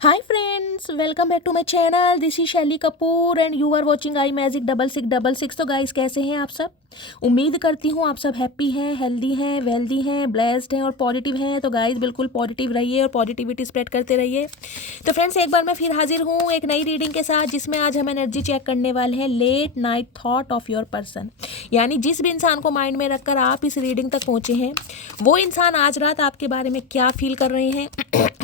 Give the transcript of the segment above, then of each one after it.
Hi friends, welcome back to my channel. This is Shaili Kapoor and you are watching I magic 6666। तो guys कैसे हैं आप सब? उम्मीद करती हूँ आप सब हैप्पी हैं, हेल्दी हैं, वेल्दी हैं, ब्लेस्ड हैं और पॉजिटिव हैं। तो गाइस बिल्कुल पॉजिटिव रहिए और पॉजिटिविटी स्प्रेड करते रहिए। तो फ्रेंड्स एक बार मैं फिर हाजिर हूँ एक नई रीडिंग के साथ, जिसमें आज हम एनर्जी चेक करने वाले हैं late night thought of your person. यानी जिस भी इंसान को माइंड में रखकर आप इस रीडिंग तक पहुँचे हैं, वो इंसान आज रात आपके बारे में क्या फील कर रहे हैं,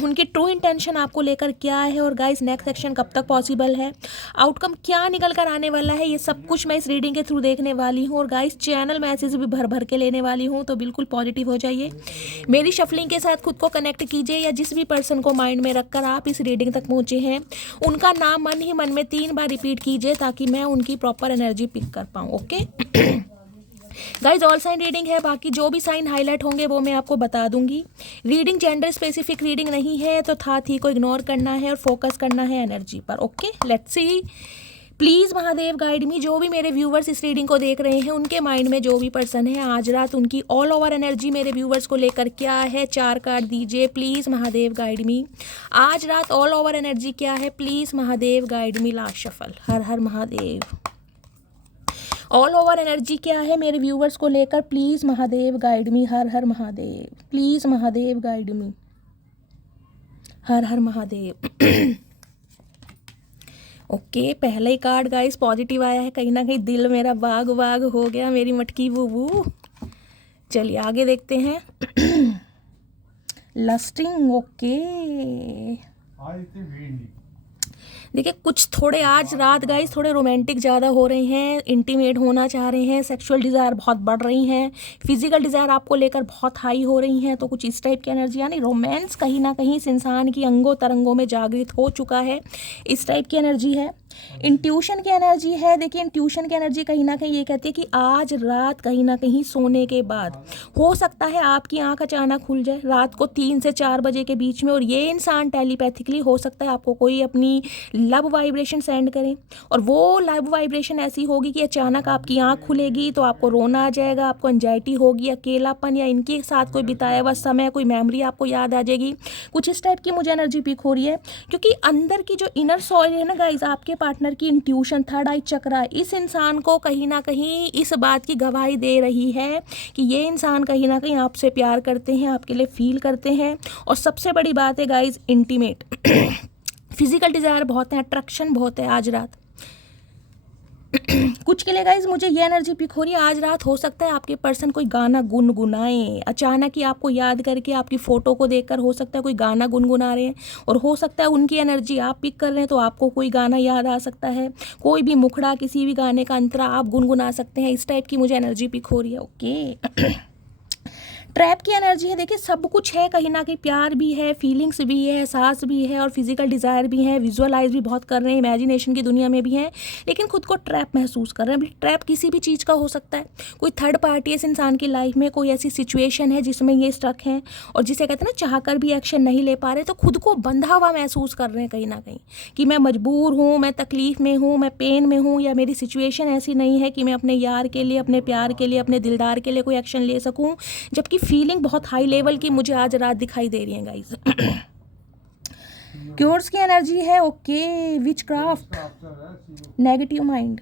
उनकी ट्रू इंटेंशन आपको लेकर क्या है, और गाइस नेक्स्ट एक्शन कब तक पॉसिबल है, आउटकम क्या निकल कर आने वाला है, ये सब कुछ मैं इस रीडिंग के थ्रू देखने वाली हूँ। और गाइस चैनल मैसेज भी भर भर के लेने वाली हूँ, तो बिल्कुल पॉजिटिव हो जाइए। मेरी शफलिंग के साथ खुद को कनेक्ट कीजिए, या जिस भी पर्सन को माइंड में रखकर आप इस रीडिंग तक पहुँचे हैं, उनका नाम मन ही मन में 3 बार रिपीट कीजिए, ताकि मैं उनकी प्रॉपर एनर्जी पिक कर पाऊँ। Okay guys all sign reading है, बाकी जो भी साइन हाईलाइट होंगे वो मैं आपको बता दूंगी। रीडिंग जेंडर स्पेसिफिक रीडिंग नहीं है, तो था थी को इग्नोर करना है और फोकस करना है एनर्जी पर। Okay let's see. Please Mahadev guide me. जो भी मेरे व्यूवर्स इस रीडिंग को देख रहे हैं, उनके माइंड में जो भी पर्सन है आज रात, उनकी ऑल ओवर एनर्जी मेरे व्यूवर्स को लेकर क्या है, 4 कार्ड दीजिए प्लीज़ महादेव गाइड मी। आज रात ऑल ओवर एनर्जी क्या है, please Mahadev guide me. Last shuffle. Her her Mahadev. All over energy क्या है मेरे व्यूवर्स को लेकर, please Mahadev guide me. Her her Mahadev. Please Mahadev guide me. Her her Mahadev. Okay पहला ही कार्ड गाइस पॉजिटिव आया है, कहीं ना कहीं दिल मेरा बाग बाग हो गया, मेरी मटकी बूबू। चलिए आगे देखते हैं। लस्टिंग। ओके देखिए कुछ थोड़े आज रात गाइस थोड़े रोमांटिक ज़्यादा हो रहे हैं, इंटीमेट होना चाह रहे हैं, सेक्सुअल डिज़ायर बहुत बढ़ रही हैं, फिजिकल डिज़ायर आपको लेकर बहुत हाई हो रही हैं। तो कुछ इस टाइप की एनर्जी, यानी रोमांस कहीं ना कहीं इस इंसान की अंगों तरंगों में जागृत हो चुका है, इस टाइप की एनर्जी है। इंट्यूशन की एनर्जी है। देखिए इंट्यूशन की एनर्जी कहीं ना कहीं ये कहती है कि आज रात कहीं ना कहीं सोने के बाद हो सकता है आपकी आंख अचानक खुल जाए रात को 3 से 4 बजे के बीच में, और ये इंसान टेलीपैथिकली हो सकता है आपको कोई अपनी लव वाइब्रेशन सेंड करें, और वो लव वाइब्रेशन ऐसी होगी कि अचानक आपकी आंख खुलेगी तो आपको रोना आ जाएगा, आपको एंजाइटी होगी, अकेलापन, या इनके साथ कोई बिताया हुआ समय, कोई मेमोरी आपको याद आ जाएगी। कुछ इस टाइप की मुझे एनर्जी पिक हो रही है, क्योंकि अंदर की जो इनर सॉइल है ना गाइज, आपके पार्टनर की इंट्यूशन, थर्ड आई चक्रा, इस इंसान को कहीं ना कहीं इस बात की गवाही दे रही है कि ये इंसान कहीं ना कहीं आपसे प्यार करते हैं, आपके लिए फील करते हैं। और सबसे बड़ी बात है गाइज इंटीमेट। फिजिकल डिज़ायर बहुत है, अट्रैक्शन बहुत है आज रात। कुछ के लिए गाइज मुझे ये एनर्जी पिक हो रही है, आज रात हो सकता है आपके पर्सन कोई गाना गुनगुनाए, अचानक ही आपको याद करके, आपकी फ़ोटो को देखकर हो सकता है कोई गाना गुनगुना रहे हैं, और हो सकता है उनकी एनर्जी आप पिक कर रहे हैं तो आपको कोई गाना याद आ सकता है, कोई भी मुखड़ा किसी भी गाने का अंतरा आप गुनगुना सकते हैं। इस टाइप की मुझे एनर्जी पिक हो रही है। ओके ट्रैप की एनर्जी है। देखिए सब कुछ है, कहीं ना कहीं प्यार भी है, फीलिंग्स भी है, एहसास भी है, और फिजिकल डिज़ायर भी है, विजुअलाइज भी बहुत कर रहे हैं, इमेजिनेशन की दुनिया में भी हैं, लेकिन खुद को ट्रैप महसूस कर रहे हैं। ट्रैप किसी भी चीज़ का हो सकता है, कोई थर्ड पार्टी इस इंसान की लाइफ में, कोई ऐसी सिचुएशन है जिसमें ये स्ट्रक हैं, और जिसे कहते हैं ना चाहकर भी एक्शन नहीं ले पा रहे, तो खुद को बंधा हुआ महसूस कर रहे हैं कहीं ना कहीं, कि मैं मजबूर हूँ, मैं तकलीफ़ में हूँ, मैं पेन में हूँ, या मेरी सिचुएशन ऐसी नहीं है कि मैं अपने यार के लिए, अपने प्यार के लिए, अपने दिलदार के लिए कोई एक्शन ले सकूँ, जबकि फीलिंग बहुत हाई लेवल की मुझे आज रात दिखाई दे रही है गाइज। क्योर्स की एनर्जी है। Okay witchcraft, negative mind.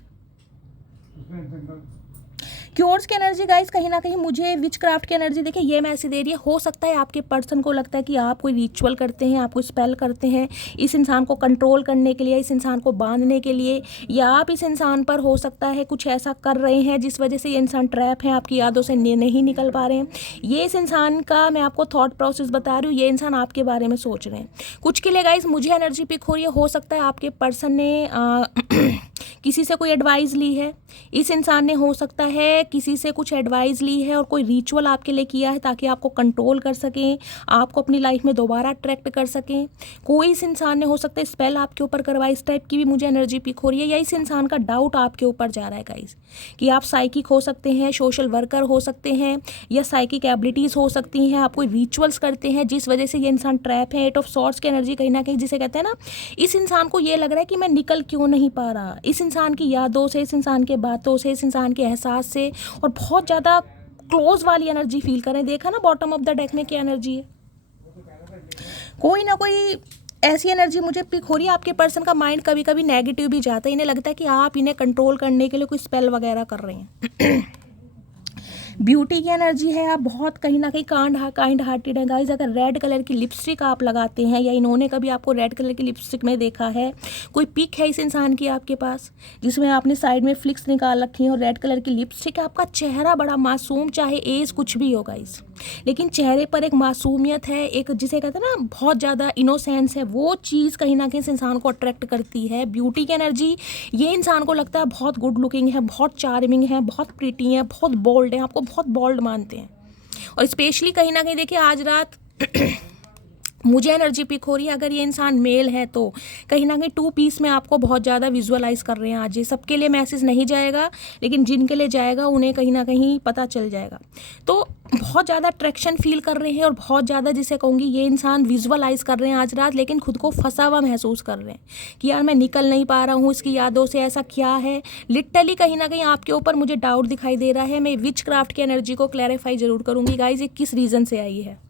Curse की एनर्जी गाइस कहीं ना कहीं मुझे विच क्राफ्ट की एनर्जी देखिए ये मैसेज दे रही है, हो सकता है आपके पर्सन को लगता है कि आप कोई रिचुअल करते हैं, आप कोई स्पेल करते हैं इस इंसान को कंट्रोल करने के लिए, इस इंसान को बांधने के लिए, या आप इस इंसान पर हो सकता है कुछ ऐसा कर रहे हैं जिस वजह से ये इंसान ट्रैप है, आपकी यादों से नहीं निकल पा रहे हैं। ये इस इंसान का मैं आपको थॉट प्रोसेस बता रही हूँ, ये इंसान आपके बारे में सोच रहे हैं। कुछ के लिए गाइस मुझे एनर्जी पिक हो रही है, हो सकता है आपके पर्सन ने किसी से कोई एडवाइस ली है, इस इंसान ने हो सकता है किसी से कुछ एडवाइस ली है, और कोई रिचुअल आपके लिए किया है ताकि आपको कंट्रोल कर सकें, आपको अपनी लाइफ में दोबारा अट्रैक्ट कर सकें। कोई इस इंसान ने हो सकता है स्पेल आपके ऊपर करवाई, इस टाइप की भी मुझे एनर्जी पिक हो रही है। या इस इंसान का डाउट आपके ऊपर जा रहा है गाइस, कि आप साइकिक हो सकते हैं, सोशल वर्कर हो सकते हैं, या साइकिक एबिलिटीज़ हो सकती हैं, आप कोई रिचुअल्स करते हैं जिस वजह से ये इंसान ट्रैप है। 8 ऑफ सॉर्ड्स की एनर्जी कहीं ना कहीं जिसे कहते हैं ना, इस इंसान को ये लग रहा है कि मैं निकल क्यों नहीं पा रहा, इस इंसान की यादों से, इस इंसान के बातों से, इस इंसान के एहसास से, और बहुत ज़्यादा क्लोज वाली एनर्जी फील करें। देखा ना बॉटम ऑफ द डेक में क्या एनर्जी है, कोई ना कोई ऐसी एनर्जी मुझे पिक हो रही है, आपके पर्सन का माइंड कभी कभी नेगेटिव भी जाता है, इन्हें लगता है कि आप इन्हें कंट्रोल करने के लिए कोई स्पेल वगैरह कर रहे हैं। ब्यूटी की एनर्जी है, आप बहुत कहीं ना कहीं काइंड हार्टेड है गाइज। अगर रेड कलर की लिपस्टिक आप लगाते हैं या इन्होंने कभी आपको रेड कलर की लिपस्टिक में देखा है, कोई पिक है इस इंसान की आपके पास जिसमें आपने साइड में फ्लिक्स निकाल रखी है और रेड कलर की लिपस्टिक है, आपका चेहरा बड़ा मासूम, चाहे एज कुछ भी हो गाइज, लेकिन चेहरे पर एक मासूमियत है, एक जिसे कहते हैं ना बहुत ज़्यादा इनोसेंस है, वो चीज़ कहीं ना कहीं इस इंसान को अट्रैक्ट करती है। ब्यूटी की एनर्जी, ये इंसान को लगता है बहुत गुड लुकिंग है, बहुत चार्मिंग है, बहुत प्रीटी है, बहुत बोल्ड है, आपको बहुत बोल्ड मानते हैं। और स्पेशली कहीं ना कहीं देखिए आज रात मुझे एनर्जी पिक हो रही है, अगर ये इंसान मेल है तो कहीं ना कहीं 2 पीस में आपको बहुत ज़्यादा विजुअलाइज कर रहे हैं आज। ये सबके लिए मैसेज नहीं जाएगा, लेकिन जिनके लिए जाएगा उन्हें कहीं ना कहीं पता चल जाएगा। तो बहुत ज़्यादा अट्रैक्शन फील कर रहे हैं और बहुत ज़्यादा, जिसे कहूँगी, ये इंसान विजुअलाइज कर रहे हैं आज रात, लेकिन खुद को फंसा हुआ महसूस कर रहे हैं कि यार मैं निकल नहीं पा रहा हूँ इसकी यादों से, ऐसा क्या है। लिटरली कहीं ना कहीं आपके ऊपर मुझे डाउट दिखाई दे रहा है। मैं विच क्राफ्ट की एनर्जी को क्लैरिफाई जरूर करूँगी गाइज, ये किस रीज़न से आई है।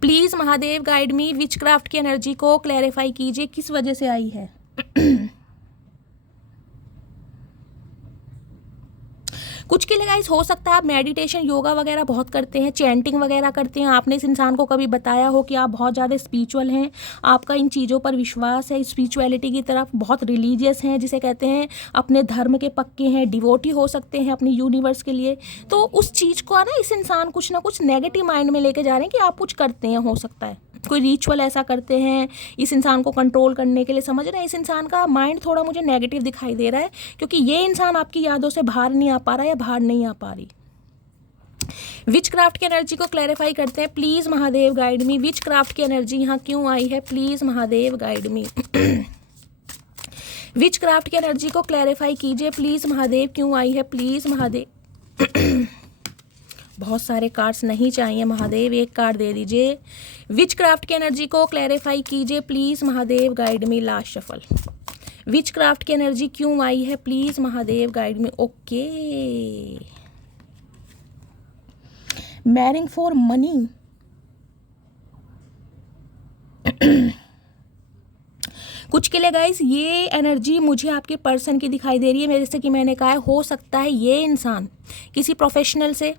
Please Mahadev guide me, which craft की एनर्जी को क्लैरिफाई कीजिए, किस वजह से आई है। कुछ के लिए गाइस हो सकता है आप मेडिटेशन योगा वगैरह बहुत करते हैं, चैंटिंग वगैरह करते हैं, आपने इस इंसान को कभी बताया हो कि आप बहुत ज़्यादा स्पिरिचुअल हैं, आपका इन चीज़ों पर विश्वास है, स्पिरिचुअलिटी की तरफ बहुत रिलीजियस हैं, जिसे कहते हैं अपने धर्म के पक्के हैं, डिवोटी हो सकते हैं अपनी यूनिवर्स के लिए। तो उस चीज़ को ना इस इंसान कुछ ना कुछ नेगेटिव माइंड में लेके जा रहे हैं कि आप कुछ करते हैं, हो सकता है कोई रिचुअल ऐसा करते हैं इस इंसान को कंट्रोल करने के लिए, समझ रहे हैं। इस इंसान का माइंड थोड़ा मुझे नेगेटिव दिखाई दे रहा है, क्योंकि ये इंसान आपकी यादों से बाहर नहीं आ पा रहा है या बाहर नहीं आ पा रही। विच क्राफ्ट की एनर्जी को क्लैरिफाई करते हैं, please Mahadev guide me. Which craft की एनर्जी यहाँ क्यों आई है, please Mahadev guide me. Which craft की एनर्जी को क्लैरिफाई कीजिए, प्लीज़ महादेव, क्यों आई है, प्लीज़ महादेव। बहुत सारे कार्ड्स नहीं चाहिए महादेव, एक कार्ड दे दीजिए। विच क्राफ्ट की एनर्जी को क्लैरिफाई कीजिए, please Mahadev guide me. Last shuffle. Which craft की एनर्जी क्यों आई है, please Mahadev guide me. Okay, marrying for money. कुछ के लिए गाइस ये एनर्जी मुझे आपके पर्सन की दिखाई दे रही है। मेरे से कि मैंने कहा है, हो सकता है ये इंसान किसी प्रोफेशनल से,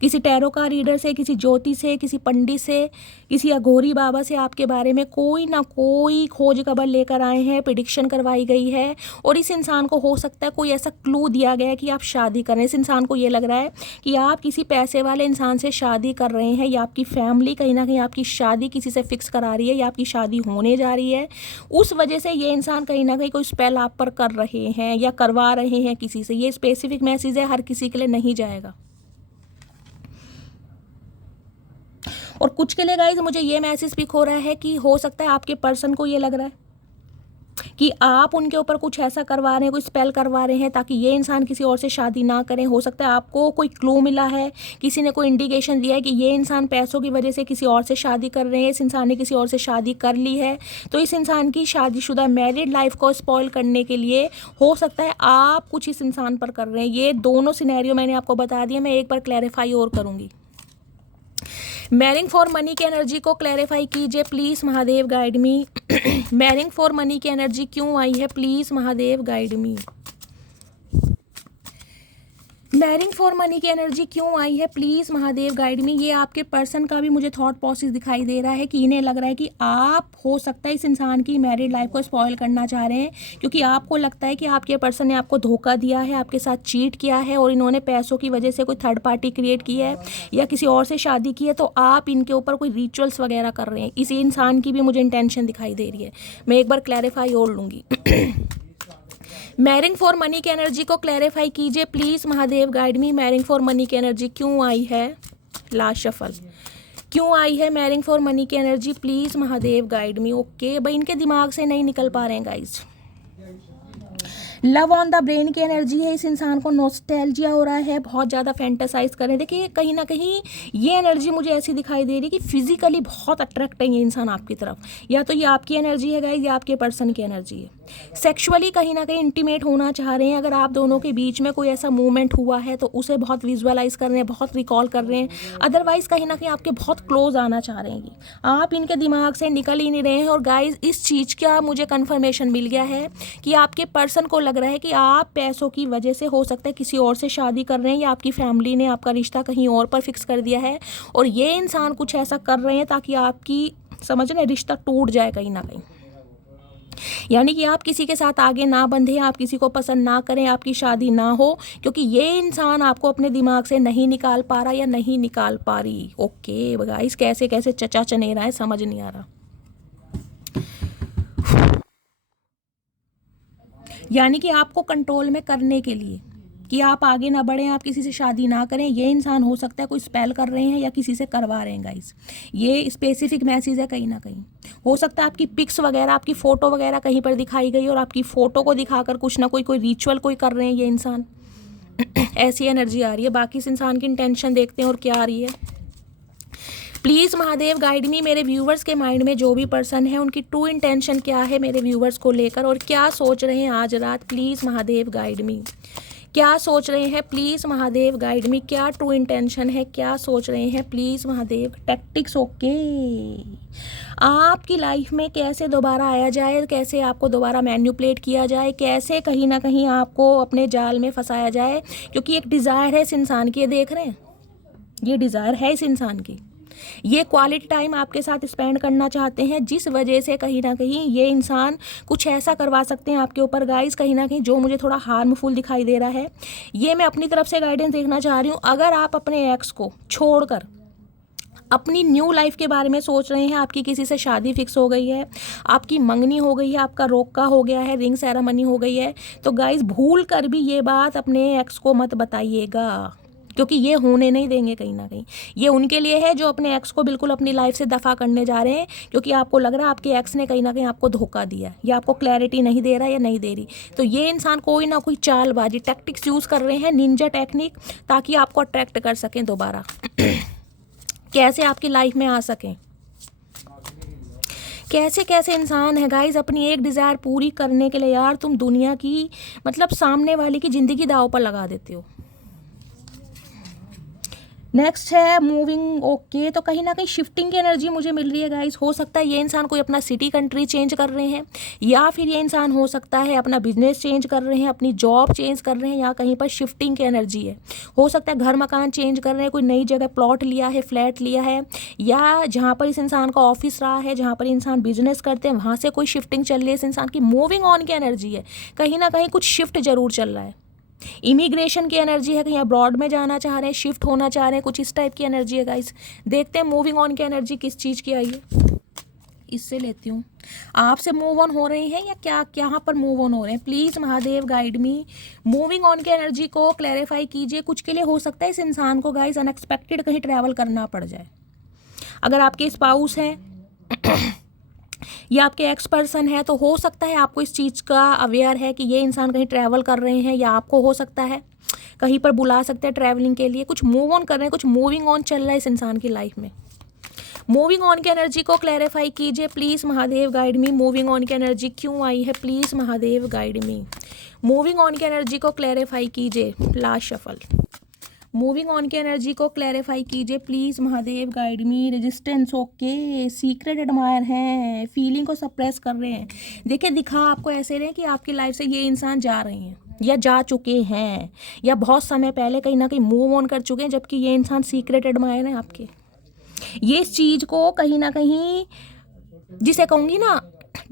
किसी टैरो का रीडर से, किसी ज्योति से, किसी पंडित से, किसी अघोरी बाबा से आपके बारे में कोई ना कोई खोज खबर लेकर आए हैं, प्रिडिक्शन करवाई गई है। और इस इंसान को हो सकता है कोई ऐसा क्लू दिया गया है कि आप शादी करें। इस इंसान को ये लग रहा है कि आप किसी पैसे वाले इंसान से शादी कर रहे हैं, या आपकी फैमिली कहीं ना कहीं आपकी शादी किसी से फिक्स करा रही है, या आपकी शादी होने जा रही है। उस वजह से ये इंसान कहीं ना कहीं कोई स्पेल आप पर कर रहे हैं या करवा रहे हैं किसी से। ये स्पेसिफिक मैसेज है, हर किसी के लिए नहीं जाएगा। और कुछ के लिए गाइज मुझे ये मैसेज पिक हो रहा है कि हो सकता है आपके पर्सन को ये लग रहा है कि आप उनके ऊपर कुछ ऐसा करवा रहे हैं, कोई स्पेल करवा रहे हैं ताकि ये इंसान किसी और से शादी ना करें। हो सकता है आपको कोई क्लू मिला है, किसी ने कोई इंडिकेशन दिया है कि ये इंसान पैसों की वजह से किसी और से शादी कर रहे हैं, इस इंसान ने किसी और से शादी कर ली है। तो इस इंसान की शादीशुदा मैरिड लाइफ को स्पॉइल करने के लिए हो सकता है आप कुछ इस इंसान पर कर रहे हैं। ये दोनों सिनेरियो मैंने आपको बता दिया, मैं एक बार क्लैरिफाई और करूँगी। मैरिंग फॉर मनी की एनर्जी को क्लैरिफाई कीजिए, please Mahadev guide me. Marrying for money की एनर्जी क्यों आई है, please Mahadev guide me. Marrying for money की एनर्जी क्यों आई है, प्लीज़ महादेव गाइड मी। ये आपके पर्सन का भी मुझे थॉट प्रोसेस दिखाई दे रहा है कि इन्हें लग रहा है कि आप हो सकता है इस इंसान की मैरिड लाइफ को स्पॉइल करना चाह रहे हैं, क्योंकि आपको लगता है कि आपके पर्सन ने आपको धोखा दिया है, आपके साथ चीट किया है, और इन्होंने पैसों की वजह से कोई थर्ड पार्टी क्रिएट की है या किसी और से शादी की है। तो आप इनके ऊपर कोई रिचुअल्स वगैरह कर रहे हैं। इस इंसान की भी मुझे इंटेंशन दिखाई दे रही है, मैं एक बार क्लैरिफाई और लूँगी। मैरिंग फॉर मनी की एनर्जी को क्लैरिफाई कीजिए, please Mahadev guide me. Marrying for money की एनर्जी क्यों आई है, लास्ट शफल। क्यों आई है मैरिंग फॉर मनी की energy, please Mahadev guide me. Okay भाई, इनके दिमाग से नहीं निकल पा रहे हैं guys. Love on the brain की एनर्जी है, इस इंसान को नॉस्टैल्जिया हो रहा है, बहुत ज़्यादा फैंटेसाइज करें। देखिए कहीं ना कहीं ये एनर्जी मुझे ऐसी दिखाई दे रही है कि फिजिकली बहुत अट्रैक्ट है ये इंसान आपकी तरफ। या तो ये आपकी एनर्जी है गाइज, या आपके पर्सन की एनर्जी है। सेक्सुअली कहीं ना कहीं इंटीमेट होना चाह रहे हैं। अगर आप दोनों के बीच में कोई ऐसा मूवमेंट हुआ है तो उसे बहुत विजुअलाइज कर रहे हैं, बहुत रिकॉल कर रहे हैं। अदरवाइज कहीं ना कहीं आपके बहुत क्लोज आना चाह रहे हैं, आप इनके दिमाग से निकल ही नहीं रहे हैं। और गाइज इस चीज़ का मुझे कन्फर्मेशन मिल गया है कि आपके पर्सन को लग रहा है कि आप पैसों की वजह से हो सकता है किसी और से शादी कर रहे हैं, या आपकी फैमिली ने आपका रिश्ता कहीं और पर फिक्स कर दिया है, और ये इंसान कुछ ऐसा कर रहे हैं ताकि आपकी समझ रहे रिश्ता टूट जाए कहीं ना कहीं। यानी कि आप किसी के साथ आगे ना बंधे, आप किसी को पसंद ना करें, आपकी शादी ना हो, क्योंकि ये इंसान आपको अपने दिमाग से नहीं निकाल पा रहा या नहीं निकाल पा रही। ओके गाइस, कैसे कैसे चचा चने रहा है समझ नहीं आ रहा। यानी कि आपको कंट्रोल में करने के लिए कि आप आगे ना बढ़ें, आप किसी से शादी ना करें, ये इंसान हो सकता है कोई स्पेल कर रहे हैं या किसी से करवा रहे हैं गाइस। ये स्पेसिफिक मैसेज है कहीं ना कहीं। हो सकता है आपकी पिक्स वगैरह, आपकी फ़ोटो वगैरह कहीं पर दिखाई गई और आपकी फ़ोटो को दिखाकर कुछ ना कोई रिचुअल कोई कर रहे हैं ये इंसान। ऐसी एनर्जी आ रही है। बाकी इस इंसान की इंटेंशन देखते हैं और क्या आ रही है। प्लीज़ महादेव गाइड मी, मेरे व्यूवर्स के माइंड में जो भी पर्सन है उनकी ट्रू इंटेंशन क्या है मेरे व्यूवर्स को लेकर, और क्या सोच रहे हैं आज रात। प्लीज़ महादेव गाइड मी, क्या सोच रहे हैं प्लीज़ महादेव गाइड मी, क्या ट्रू इंटेंशन है, क्या सोच रहे हैं प्लीज़ महादेव। टैक्टिक्स ओके, आपकी लाइफ में कैसे दोबारा आया जाए, कैसे आपको दोबारा मैन्युपुलेट किया जाए, कैसे कहीं ना कहीं आपको अपने जाल में फंसाया जाए, क्योंकि एक डिज़ायर है इस इंसान की। ये देख रहे हैं, ये डिज़ायर है इस इंसान की। ये क्वालिटी टाइम आपके साथ स्पेंड करना चाहते हैं, जिस वजह से कहीं ना कहीं ये इंसान कुछ ऐसा करवा सकते हैं आपके ऊपर गाइस, कहीं ना कहीं जो मुझे थोड़ा हार्मफुल दिखाई दे रहा है। ये मैं अपनी तरफ से गाइडेंस देखना चाह रही हूँ। अगर आप अपने एक्स को छोड़कर अपनी न्यू लाइफ के बारे में सोच रहे हैं, आपकी किसी से शादी फिक्स हो गई है, आपकी मंगनी हो गई है, आपका रोका हो गया है, रिंग सेरेमनी हो गई है, तो गाइस भूल कर भी ये बात अपने एक्स को मत बताइएगा, क्योंकि ये होने नहीं देंगे कहीं ना कहीं। ये उनके लिए है जो अपने एक्स को बिल्कुल अपनी लाइफ से दफ़ा करने जा रहे हैं, क्योंकि आपको लग रहा है आपके एक्स ने कहीं ना कहीं आपको धोखा दिया या आपको क्लैरिटी नहीं दे रहा या नहीं दे रही। तो ये इंसान कोई ना कोई चालबाजी टैक्टिक्स यूज़ कर रहे हैं, निंजा टेक्निक, ताकि आपको अट्रैक्ट कर सकें दोबारा। कैसे आपकी लाइफ में आ सकें। कैसे कैसे इंसान है गाइज अपनी एक डिज़ायर पूरी करने के लिए यार तुम दुनिया की मतलब सामने वाले की ज़िंदगी दांव पर लगा देते हो। नेक्स्ट है मूविंग ओके, तो कहीं ना कहीं शिफ्टिंग की एनर्जी मुझे मिल रही है गाइस। हो सकता है ये इंसान कोई अपना सिटी कंट्री चेंज कर रहे हैं, या फिर ये इंसान हो सकता है अपना बिजनेस चेंज कर रहे हैं, अपनी जॉब चेंज कर रहे हैं, या कहीं पर शिफ्टिंग की एनर्जी है। हो सकता है घर मकान चेंज कर रहे हैं, कोई नई जगह प्लॉट लिया है, फ्लैट लिया है, या जहाँ पर इस इंसान का ऑफिस रहा है, जहाँ पर इंसान बिजनेस करते हैं, वहाँ से कोई शिफ्टिंग चल रही है। इस इंसान की मूविंग ऑन की एनर्जी है, कहीं ना कहीं कुछ शिफ्ट जरूर चल रहा है। इमिग्रेशन की एनर्जी है, कहीं अब्रॉड में जाना चाह रहे हैं, शिफ्ट होना चाह रहे हैं, कुछ इस टाइप की एनर्जी है गाइस। देखते हैं मूविंग ऑन की एनर्जी किस चीज़ की आई है। इससे लेती हूँ आपसे मूव ऑन हो रहे हैं या क्या यहाँ पर मूव ऑन हो रहे हैं। Please Mahadev guide me, moving on की एनर्जी को क्लैरिफाई कीजिए। कुछ के लिए हो सकता है इस इंसान को गाइस अनएक्सपेक्टेड कहीं ट्रैवल करना पड़ जाए। अगर आपके स्पाउस हैं या आपके एक्स पर्सन है, तो हो सकता है आपको इस चीज़ का अवेयर है कि ये इंसान कहीं ट्रैवल कर रहे हैं, या आपको हो सकता है कहीं पर बुला सकते हैं ट्रैवलिंग के लिए। कुछ मूव ऑन कर रहे हैं, कुछ मूविंग ऑन चल रहा है इस इंसान की लाइफ में। मूविंग ऑन की एनर्जी को क्लैरिफाई कीजिए please Mahadev guide me. Moving on की एनर्जी क्यों आई है, please Mahadev guide me. Moving on की एनर्जी को क्लैरिफाई कीजिए। Last shuffle. मूविंग ऑन की एनर्जी को क्लैरिफाई कीजिए please Mahadev guide me. Resistance okay, secret admire हैं, फीलिंग को सप्रेस कर रहे हैं। देखिए दिखा आपको ऐसे रहे कि आपकी लाइफ से ये इंसान जा रहे हैं या जा चुके हैं, या बहुत समय पहले कहीं ना कहीं मूव ऑन कर चुके हैं, जबकि ये इंसान सीक्रेट एडमायर हैं आपके। ये इस चीज़ को कहीं ना कहीं जिसे कहूँगी ना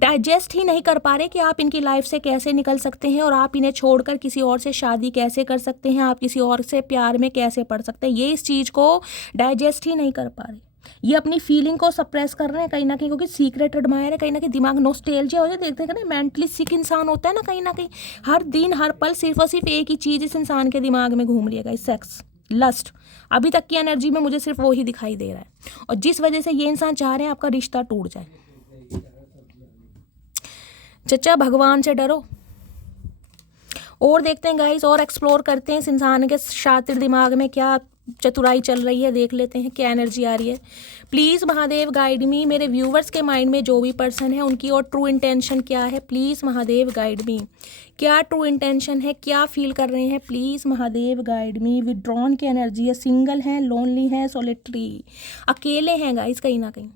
डाइजेस्ट ही नहीं कर पा रहे कि आप इनकी लाइफ से कैसे निकल सकते हैं, और आप इन्हें छोड़कर किसी और से शादी कैसे कर सकते हैं, आप किसी और से प्यार में कैसे पड़ सकते हैं। ये इस चीज़ को डाइजेस्ट ही नहीं कर पा रहे। ये अपनी फीलिंग को सप्रेस कर रहे हैं कहीं ना कहीं, क्योंकि सीक्रेट एडमायर है। कहीं ना कहीं दिमाग नॉस्टैल्जिया हो जाए। देखते हैं ना मेंटली सिक इंसान होता है ना, कहीं हर दिन हर पल सिर्फ और सिर्फ एक ही चीज़ इस इंसान के दिमाग में घूम रही है, सेक्स, लस्ट। अभी तक की एनर्जी में मुझे सिर्फ वो ही दिखाई दे रहा है, और जिस वजह से ये इंसान चाह रहे हैं आपका रिश्ता टूट जाए। चचा भगवान से डरो। और देखते हैं गाइस, और एक्सप्लोर करते हैं इस इंसान के शातिर दिमाग में क्या चतुराई चल रही है, देख लेते हैं क्या एनर्जी आ रही है। प्लीज़ महादेव गाइड मी, मेरे व्यूवर्स के माइंड में जो भी पर्सन है उनकी और ट्रू इंटेंशन क्या है, प्लीज़ महादेव गाइड मी। क्या ट्रू इंटेंशन है, क्या फील कर रहे हैं, please Mahadev guide me. Withdrawn की एनर्जी है, सिंगल है, लोनली है, सोलिटरी, अकेले हैं गाइस कहीं ना कहीं।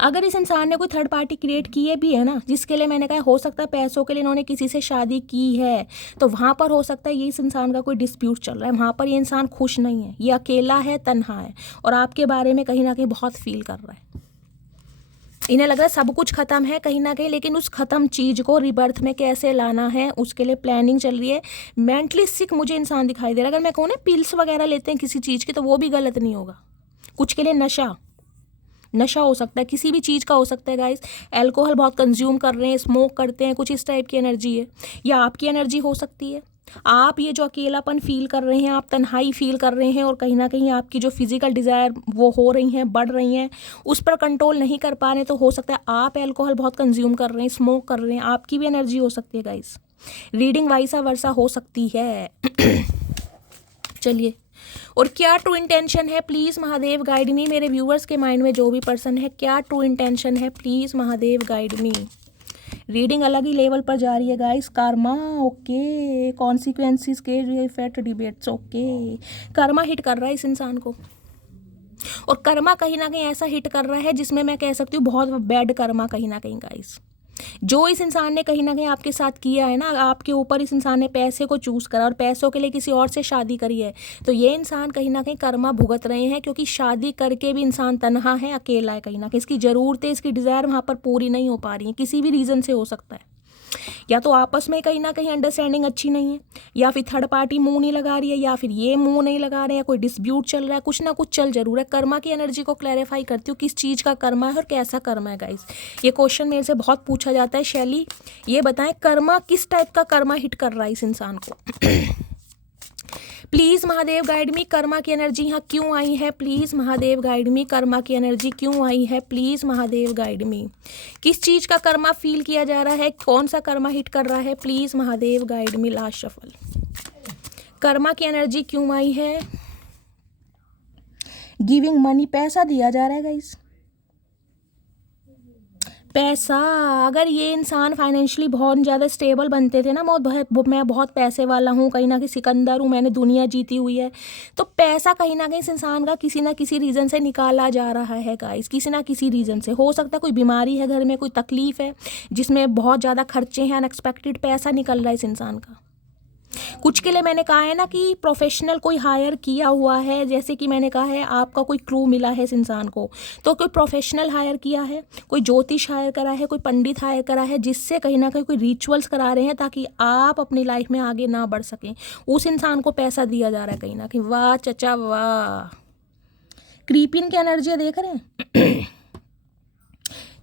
अगर इस इंसान ने कोई थर्ड पार्टी क्रिएट की है भी है ना, जिसके लिए मैंने कहा हो सकता है पैसों के लिए इन्होंने किसी से शादी की है, तो वहाँ पर हो सकता है ये इस इंसान का कोई डिस्प्यूट चल रहा है, वहाँ पर ये इंसान खुश नहीं है, ये अकेला है, तन्हा है और आपके बारे में कहीं ना कहीं बहुत फील कर रहा है। इन्हें लग रहा है सब कुछ ख़त्म है कहीं ना कहीं, लेकिन उस ख़त्म चीज़ को रिबर्थ में कैसे लाना है उसके लिए प्लानिंग चल रही है। मेंटली सिक मुझे इंसान दिखाई दे रहा है। अगर मैं कहूँ ना पिल्स वगैरह लेते हैं किसी चीज़ की, तो वो भी गलत नहीं होगा। कुछ के लिए नशा हो सकता है, किसी भी चीज़ का हो सकता है गाइस। अल्कोहल बहुत कंज्यूम कर रहे हैं, स्मोक करते हैं, कुछ इस टाइप की एनर्जी है, या आपकी एनर्जी हो सकती है। आप ये जो अकेलापन फील कर रहे हैं, आप तन्हाई फील कर रहे हैं और कहीं ना कहीं आपकी जो फिजिकल डिज़ायर वो हो रही हैं, बढ़ रही हैं, उस पर कंट्रोल नहीं कर पा रहे, तो हो सकता है आप अल्कोहल बहुत कंज्यूम कर रहे हैं, स्मोक कर रहे हैं, आपकी भी एनर्जी हो सकती है गाइस। रीडिंग वाइसा वर्सा हो सकती है। चलिए, और क्या ट्रू इंटेंशन है, प्लीज़ महादेव गाइड मी। मेरे व्यूअर्स के माइंड में जो भी पर्सन है, क्या ट्रू इंटेंशन है, please Mahadev guide me. Reading अलग ही लेवल पर जा रही है गाइस। कर्मा, ओके, कॉन्सिक्वेंसेस के effect debates, okay. Karma hit कर रहा है इस इंसान को, और कर्मा कहीं ना कहीं ऐसा हिट कर रहा है जिसमें मैं कह सकती हूँ बहुत बैड कर्मा कहीं ना कहीं गाइस। जो इस इंसान ने कहीं ना कहीं आपके साथ किया है ना, आपके ऊपर इस इंसान ने पैसे को चूज़ करा और पैसों के लिए किसी और से शादी करी है, तो ये इंसान कहीं ना कहीं कर्मा भुगत रहे हैं, क्योंकि शादी करके भी इंसान तन्हा है, अकेला है कहीं ना कहीं। इसकी ज़रूरतें, इसकी डिज़ायर वहाँ पर पूरी नहीं हो पा रही हैं, किसी भी रीज़न से हो सकता है। या तो आपस में कहीं ना कहीं अंडरस्टैंडिंग अच्छी नहीं है, या फिर थर्ड पार्टी मुंह नहीं लगा रही है, या फिर ये मुंह नहीं लगा रहे हैं, कोई डिस्प्यूट चल रहा है, कुछ ना कुछ चल जरूर है। कर्मा की एनर्जी को क्लैरिफाई करती हूँ, किस चीज़ का कर्मा है और कैसा कर्मा है गाइस। ये क्वेश्चन मेरे से बहुत पूछा जाता है। शैली ये बताएं, कर्मा किस टाइप का कर्मा हिट कर रहा है इस इंसान को। Please Mahadev guide me, Karma की एनर्जी यहाँ क्यों आई है, please Mahadev guide me. Karma की एनर्जी क्यों आई है, प्लीज़ महादेव गाइड मी। किस चीज़ का कर्मा फील किया जा रहा है, कौन सा कर्मा हिट कर रहा है, please Mahadev guide me. Last shuffle, Karma की एनर्जी क्यों आई है। गिविंग मनी, पैसा दिया जा रहा है गाइस, पैसा। अगर ये इंसान फाइनेंशियली बहुत ज़्यादा स्टेबल बनते थे ना, मैं बहुत पैसे वाला हूँ, कहीं ना कहीं सिकंदर हूँ, मैंने दुनिया जीती हुई है, तो पैसा कहीं ना कहीं इस इंसान का किसी ना किसी रीज़न से निकाला जा रहा है गाइस। किसी ना किसी रीज़न से हो सकता है, कोई बीमारी है घर में, कोई तकलीफ़ है जिसमें बहुत ज़्यादा खर्चे हैं, अनएक्सपेक्टेड पैसा निकल रहा है इस इंसान का। कुछ के लिए मैंने कहा है ना कि प्रोफेशनल कोई हायर किया हुआ है, जैसे कि मैंने कहा है आपका कोई क्रू मिला है इस इंसान को, तो कोई प्रोफेशनल हायर किया है, कोई ज्योतिष हायर करा है, कोई पंडित हायर करा है, जिससे कहीं ना कहीं कोई रिचुअल्स करा रहे हैं ताकि आप अपनी लाइफ में आगे ना बढ़ सकें। उस इंसान को पैसा दिया जा रहा है कहीं ना कहीं। वाह चचा वाह। क्रीपिन की एनर्जी देख रहे हैं।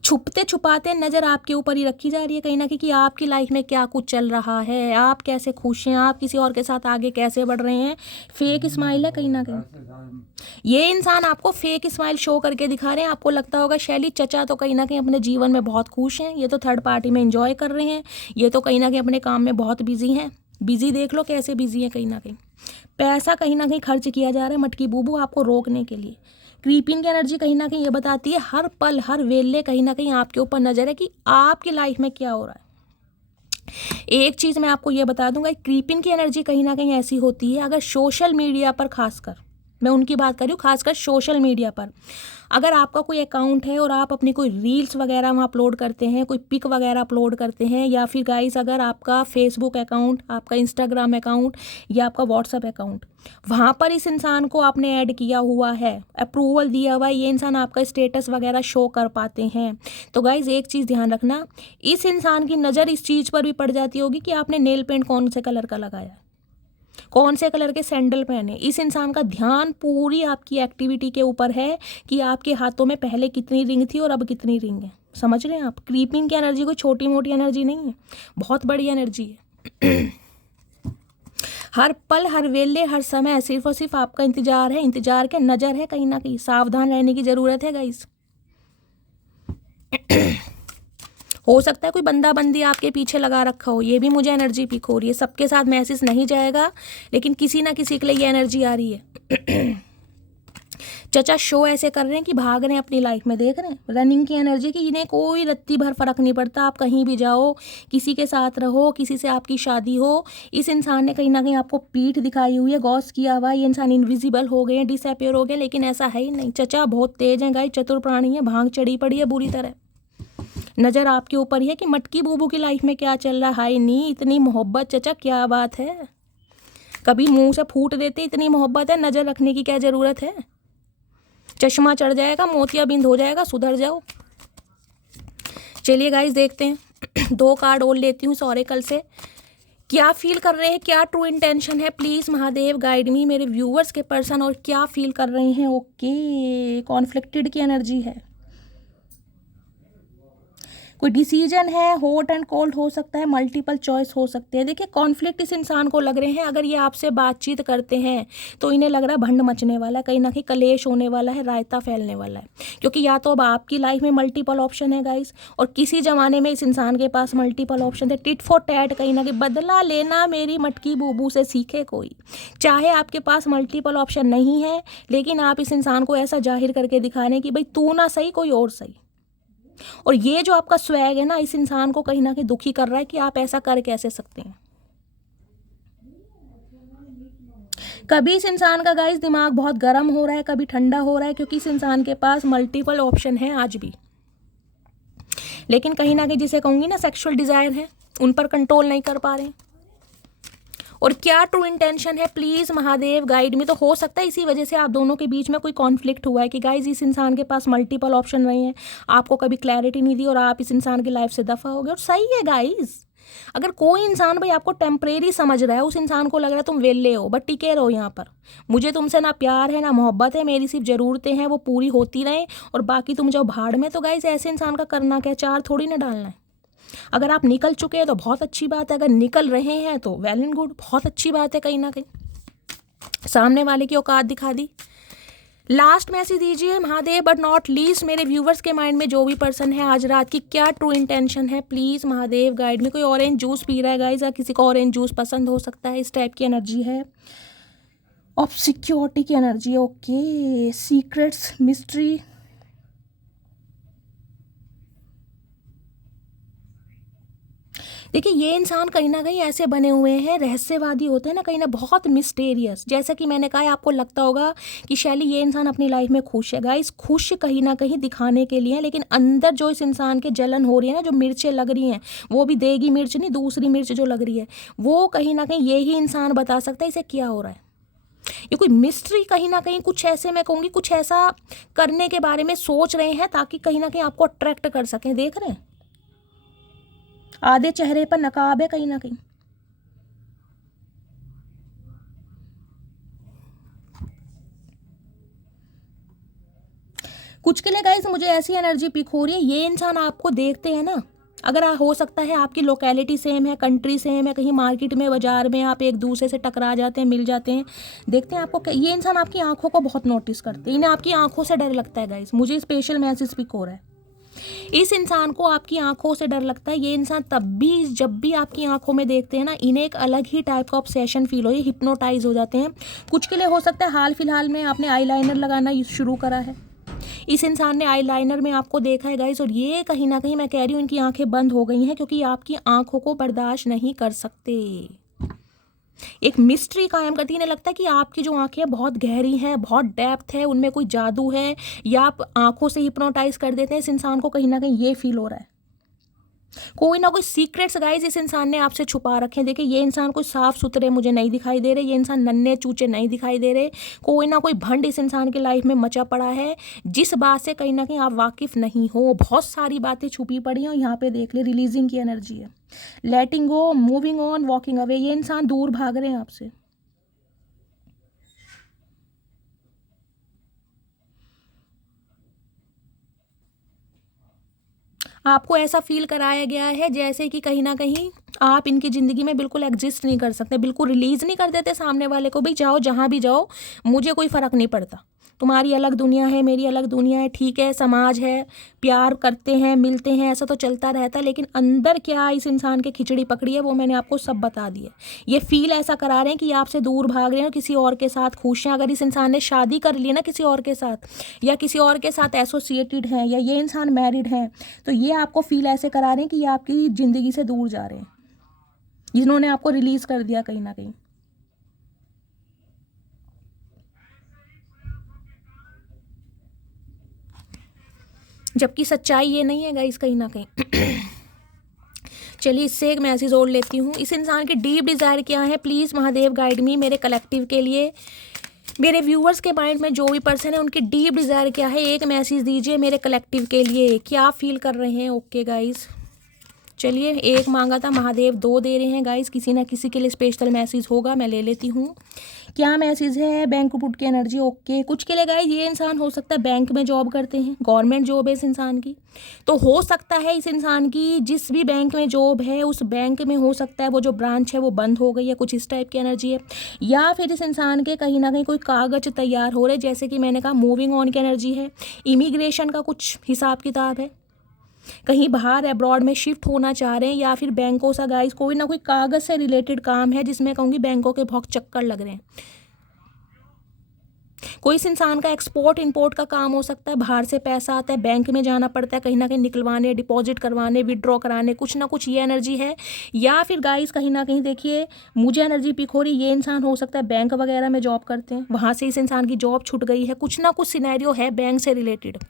छुपते छुपाते नज़र आपके ऊपर ही रखी जा रही है कहीं ना कहीं, कि आपकी लाइफ में क्या कुछ चल रहा है, आप कैसे खुश हैं, आप किसी और के साथ आगे कैसे बढ़ रहे हैं। फेक स्माइल है कहीं ना कहीं, ये इंसान आपको फेक स्माइल शो करके दिखा रहे हैं। आपको लगता होगा शैली चचा तो कहीं ना कहीं अपने जीवन में बहुत खुश हैं, ये तो थर्ड पार्टी में एंजॉय कर रहे हैं, ये तो कहीं ना कहीं अपने काम में बहुत बिजी हैं। बिजी देख लो कैसे बिजी हैं कहीं ना कहीं। पैसा कहीं ना कहीं खर्च किया जा रहा है मटकी बूबू आपको रोकने के लिए। क्रीपिन की एनर्जी कहीं ना कहीं ये बताती है हर पल हर वेले कहीं ना कहीं आपके ऊपर नज़र है कि आपकी लाइफ में क्या हो रहा है। एक चीज़ मैं आपको ये बता दूंगा, क्रीपिन की एनर्जी कहीं ना कहीं ऐसी होती है, अगर सोशल मीडिया पर खासकर मैं उनकी बात कर रही हूँ, खासकर सोशल मीडिया पर अगर आपका कोई अकाउंट है और आप अपनी कोई रील्स वगैरह वहाँ अपलोड करते हैं, कोई पिक वगैरह अपलोड करते हैं, या फिर गाइस अगर आपका फेसबुक अकाउंट, आपका इंस्टाग्राम अकाउंट या आपका व्हाट्सएप अकाउंट, वहाँ पर इस इंसान को आपने ऐड किया हुआ है, अप्रूवल दिया हुआ है, ये इंसान आपका स्टेटस वगैरह शो कर पाते हैं, तो गाइस एक चीज़ ध्यान रखना, इस इंसान की नज़र इस चीज़ पर भी पड़ जाती होगी कि आपने नेल पेंट कौन से कलर का लगाया है, कौन से कलर के सैंडल पहने। इस इंसान का ध्यान पूरी आपकी एक्टिविटी के ऊपर है कि आपके हाथों में पहले कितनी रिंग थी और अब कितनी रिंग है। समझ रहे हैं आप, क्रीपिंग की एनर्जी कोई छोटी मोटी एनर्जी नहीं है, बहुत बड़ी एनर्जी है। हर पल हर वेले हर समय सिर्फ और सिर्फ आपका इंतजार है, इंतजार के नज़र है कहीं ना कहीं, सावधान रहने की ज़रूरत है गाइस। हो सकता है कोई बंदा बंदी आपके पीछे लगा रखा हो, ये भी मुझे एनर्जी पिक हो रही है। सबके साथ मैसेज नहीं जाएगा, लेकिन किसी ना किसी के लिए ये एनर्जी आ रही है। चचा शो ऐसे कर रहे हैं कि भाग रहे हैं अपनी लाइफ में, देख रहे हैं रनिंग की एनर्जी की। इन्हें कोई रत्ती भर फर्क नहीं पड़ता, आप कहीं भी जाओ, किसी के साथ रहो, किसी से आपकी शादी हो, इस इंसान ने कहीं ना कहीं आपको पीठ दिखाई हुई है, गॉस किया हुआ, ये इंसान इनविजिबल हो गए हैं, डिसअपियर हो गए, लेकिन ऐसा है ही नहीं। चचा बहुत तेज हैं गाइस, चतुर प्राणी है, भांग चढ़ी पड़ी है बुरी तरह। नज़र आपके ऊपर ही है कि मटकी बूबू की लाइफ में क्या चल रहा है। नहीं इतनी मोहब्बत चचा, क्या बात है, कभी मुंह से फूट देते, इतनी मोहब्बत है, नज़र रखने की क्या ज़रूरत है। चश्मा चढ़ जाएगा, मोतियाबिंद हो जाएगा, सुधर जाओ। चलिए गाइस देखते हैं, 2 कार्ड और लेती हूँ ऑरेकल से। क्या फील कर रहे हैं, क्या ट्रू इंटेंशन है, प्लीज़ महादेव गाइड मी, मेरे व्यूअर्स के पर्सन, और क्या फील कर रहे हैं। ओके, कॉन्फ्लिक्टेड की एनर्जी है, कोई डिसीजन है, हॉट एंड कोल्ड हो सकता है, मल्टीपल चॉइस हो सकते हैं। देखिए कॉन्फ्लिक्ट इस इंसान को लग रहे हैं, अगर ये आपसे बातचीत करते हैं तो इन्हें लग रहा है भंड मचने वाला है, कहीं ना कहीं कलेश होने वाला है, रायता फैलने वाला है। क्योंकि या तो अब आपकी लाइफ में मल्टीपल ऑप्शन है गाइस, और किसी ज़माने में इस इंसान के पास मल्टीपल ऑप्शन थे। टिट फॉर टैट, कहीं ना कहीं बदला लेना मेरी मटकी बूबू से सीखे कोई। चाहे आपके पास मल्टीपल ऑप्शन नहीं है, लेकिन आप इस इंसान को ऐसा जाहिर करके दिखाने कि भाई तू ना सही कोई और सही। और ये जो आपका स्वैग है ना, इस इंसान को कहीं ना कहीं दुखी कर रहा है कि आप ऐसा कर कैसे सकते हैं। कभी इस इंसान का गाइस दिमाग बहुत गर्म हो रहा है, कभी ठंडा हो रहा है, क्योंकि इस इंसान के पास मल्टीपल ऑप्शन है आज भी, लेकिन कहीं ना कहीं जिसे कहूंगी ना सेक्सुअल डिजायर है, उन पर कंट्रोल नहीं कर पा रहे हैं। और क्या ट्रू इंटेंशन है, प्लीज़ महादेव गाइड में। तो हो सकता है इसी वजह से आप दोनों के बीच में कोई कॉन्फ्लिक्ट हुआ है कि गाइज इस इंसान के पास मल्टीपल ऑप्शन रहे हैं, आपको कभी क्लैरिटी नहीं दी और आप इस इंसान की लाइफ से दफ़ा हो गए। और सही है गाइज, अगर कोई इंसान भाई आपको टेम्परेरी समझ रहा है, उस इंसान को लग रहा है तुम वेले हो बट टिके रहो यहाँ पर, मुझे तुमसे ना प्यार है ना मोहब्बत है, मेरी सिर्फ ज़रूरतें हैं वो पूरी होती रहें और बाकी तुम जाओ भाड़ में, तो गाइज ऐसे इंसान का करना क्या, चार थोड़ी ना डालना है। अगर आप निकल चुके हैं तो बहुत अच्छी बात है, अगर निकल रहे हैं तो वेल एंड गुड, बहुत अच्छी बात है। कहीं ना कहीं सामने वाले की औकात दिखा दी। लास्ट मैसेज दीजिए महादेव, बट नॉट लीस्ट मेरे व्यूवर्स के माइंड में जो भी पर्सन है आज रात की क्या ट्रू इंटेंशन है, प्लीज़ महादेव गाइड में। कोई ऑरेंज जूस पी रहा है गाइज, या किसी को ऑरेंज जूस पसंद हो सकता है, इस टाइप की एनर्जी है। ऑफ सिक्योरिटी की एनर्जी, ओके, सीक्रेट्स, मिस्ट्री। देखिए ये इंसान कहीं ना कहीं ऐसे बने हुए हैं, रहस्यवादी होते हैं ना, कहीं ना बहुत मिस्टेरियस। जैसा कि मैंने कहा, आपको लगता होगा कि शैली ये इंसान अपनी लाइफ में खुश है। गाइस खुश कहीं ना कहीं दिखाने के लिए, लेकिन अंदर जो इस इंसान के जलन हो रही है ना, जो मिर्चें लग रही हैं, वो भी देगी मिर्च नहीं, दूसरी मिर्च जो लग रही है, वो कहीं ना कहीं यही इंसान बता सकता है इसे क्या हो रहा है। ये कोई मिस्ट्री कहीं ना कहीं कुछ ऐसे, मैं कहूँगी कुछ ऐसा करने के बारे में सोच रहे हैं ताकि कहीं ना कहीं आपको अट्रैक्ट कर सकें। देख रहे हैं आधे चेहरे पर नकाब है कहीं ना कहीं। कुछ के लिए गाइस मुझे ऐसी एनर्जी पिक हो रही है, ये इंसान आपको देखते हैं ना, अगर हो सकता है आपकी लोकेलिटी सेम है, कंट्री सेम है, कहीं मार्केट में बाजार में आप एक दूसरे से टकरा जाते हैं, मिल जाते हैं, देखते हैं आपको। ये इंसान आपकी आंखों को बहुत नोटिस करते हैं, इन्हें आपकी आंखों से डर लगता है गाइस, मुझे स्पेशल मैसेज पिक हो रहा है। इस इंसान को आपकी आंखों से डर लगता है। ये इंसान तब भी जब भी आपकी आंखों में देखते हैं ना, इन्हें एक अलग ही टाइप का ऑब्सेशन फील हो, ये हिप्नोटाइज हो जाते हैं। कुछ के लिए हो सकता है हाल फिलहाल में आपने आईलाइनर लगाना शुरू करा है, इस इंसान ने आईलाइनर में आपको देखा है गाइस, और ये कहीं ना कहीं मैं कह रही हूँ इनकी आंखें बंद हो गई हैं क्योंकि आपकी आंखों को बर्दाश्त नहीं कर सकते। एक मिस्ट्री कायम करती है, इन्हें लगता है कि आपकी जो आंखें बहुत गहरी हैं, बहुत डेप्थ है, उनमें कोई जादू है, या आप आंखों से हिप्नोटाइज कर देते हैं। इस इंसान को कहीं ना कहीं ये फील हो रहा है, कोई ना कोई सीक्रेट्स गाइस इस इंसान ने आपसे छुपा रखे हैं। देखिए ये इंसान कोई साफ सुथरे मुझे नहीं दिखाई दे रहे, ये इंसान नन्हे चूचे नहीं दिखाई दे रहे, कोई ना कोई भंड इस इंसान की लाइफ में मचा पड़ा है जिस बात से कहीं ना कहीं आप वाकिफ नहीं हो। बहुत सारी बातें छुपी पड़ी हैं, और यहाँ पे देख ले रिलीजिंग की एनर्जी है, लेटिंग गो, मूविंग ऑन, वॉकिंग अवे। ये इंसान दूर भाग रहे हैं आपसे। आपको ऐसा फील कराया गया है जैसे कि कहीं ना कहीं आप इनकी ज़िंदगी में बिल्कुल एग्जिस्ट नहीं कर सकते, बिल्कुल रिलीज़ नहीं कर देते सामने वाले को, भाई जाओ जहाँ भी जाओ, मुझे कोई फ़र्क नहीं पड़ता, तुम्हारी अलग दुनिया है, मेरी अलग दुनिया है, ठीक है, समाज है, प्यार करते हैं, मिलते हैं, ऐसा तो चलता रहता है, लेकिन अंदर क्या इस इंसान के खिचड़ी पकड़ी है वो मैंने आपको सब बता दिया। ये फील ऐसा करा रहे हैं कि आपसे दूर भाग रहे हैं और किसी और के साथ खुश हैं। अगर इस इंसान ने शादी कर ली ना किसी और के साथ, या किसी और के साथ एसोसिएटेड है, या ये इंसान मैरिड है, तो ये आपको फील ऐसे करा रहे हैं कि ये आपकी ज़िंदगी से दूर जा रहे हैं, जिन्होंने आपको रिलीज़ कर दिया कहीं ना कहीं। जबकि सच्चाई ये नहीं है गाइस कहीं ना कहीं। चलिए इससे एक मैसेज और लेती हूँ। इस इंसान की डीप डिज़ायर क्या है, प्लीज़ महादेव गाइड मी, मेरे कलेक्टिव के लिए, मेरे व्यूअर्स के माइंड में जो भी पर्सन है उनकी डीप डिज़ायर क्या है, एक मैसेज दीजिए मेरे कलेक्टिव के लिए, क्या फील कर रहे हैं। ओके गाइस, चलिए एक मांगा था महादेव, 2 दे रहे हैं गाइस, किसी ना किसी के लिए स्पेशल मैसेज होगा, मैं ले लेती हूँ। क्या मैसेज है, बैंक पुट की एनर्जी। ओके, कुछ के लिए गाइस ये इंसान हो सकता है बैंक में जॉब करते हैं, गवर्नमेंट जॉब है इस इंसान की, तो हो सकता है इस इंसान की जिस भी बैंक में जॉब है उस बैंक में हो सकता है वो जो ब्रांच है वो बंद हो गई है, कुछ इस टाइप की एनर्जी है। या फिर इस इंसान के कहीं ना कहीं कोई कागज तैयार हो रहे, जैसे कि मैंने कहा मूविंग ऑन की एनर्जी है, इमिग्रेशन का कुछ हिसाब किताब है, कहीं बाहर अब्रॉड में शिफ्ट होना चाह रहे हैं, या फिर बैंकों सा गाइस कोई ना कोई कागज से रिलेटेड काम है जिसमें कहूँगी बैंकों के बहुत चक्कर लग रहे हैं। कोई इस इंसान का एक्सपोर्ट इंपोर्ट का काम हो सकता है, बाहर से पैसा आता है, बैंक में जाना पड़ता है कहीं ना कहीं निकलवाने, डिपॉजिट करवाने, विड्रॉ कराने, कुछ ना कुछ ये एनर्जी है। या फिर गाइस कहीं ना कहीं देखिए मुझे एनर्जी पिक हो रही, ये इंसान हो सकता है बैंक वगैरह में जॉब करते हैं, वहाँ से इस इंसान की जॉब छूट गई है, कुछ ना कुछ सिनेरियो है बैंक से रिलेटेड।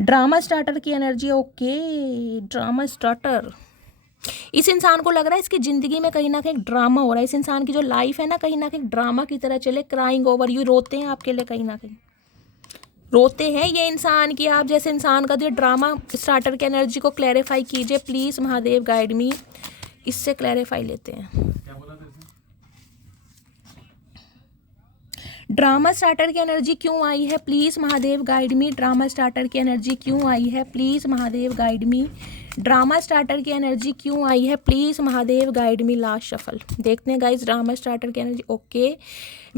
ड्रामा स्टार्टर की एनर्जी। ओके, ड्रामा स्टार्टर, इस इंसान को लग रहा है इसकी ज़िंदगी में कहीं ना कहीं ड्रामा हो रहा है, इस इंसान की जो लाइफ है ना कहीं ना कहीं ड्रामा की तरह चले, क्राइंग ओवर यू, रोते हैं आपके लिए, कहीं ना कहीं रोते हैं ये इंसान की आप जैसे इंसान का। तो ड्रामा स्टार्टर की एनर्जी को क्लैरिफाई कीजिए प्लीज़ महादेव गाइड मी, इससे क्लैरिफाई लेते हैं। ड्रामा स्टार्टर की एनर्जी क्यों आई है, please Mahadev guide me, drama starter की एनर्जी क्यों आई है, please Mahadev guide me, drama starter की एनर्जी क्यों आई है, please Mahadev guide me. Last shuffle देखते हैं गाइस, ड्रामा स्टार्टर की एनर्जी। ओके,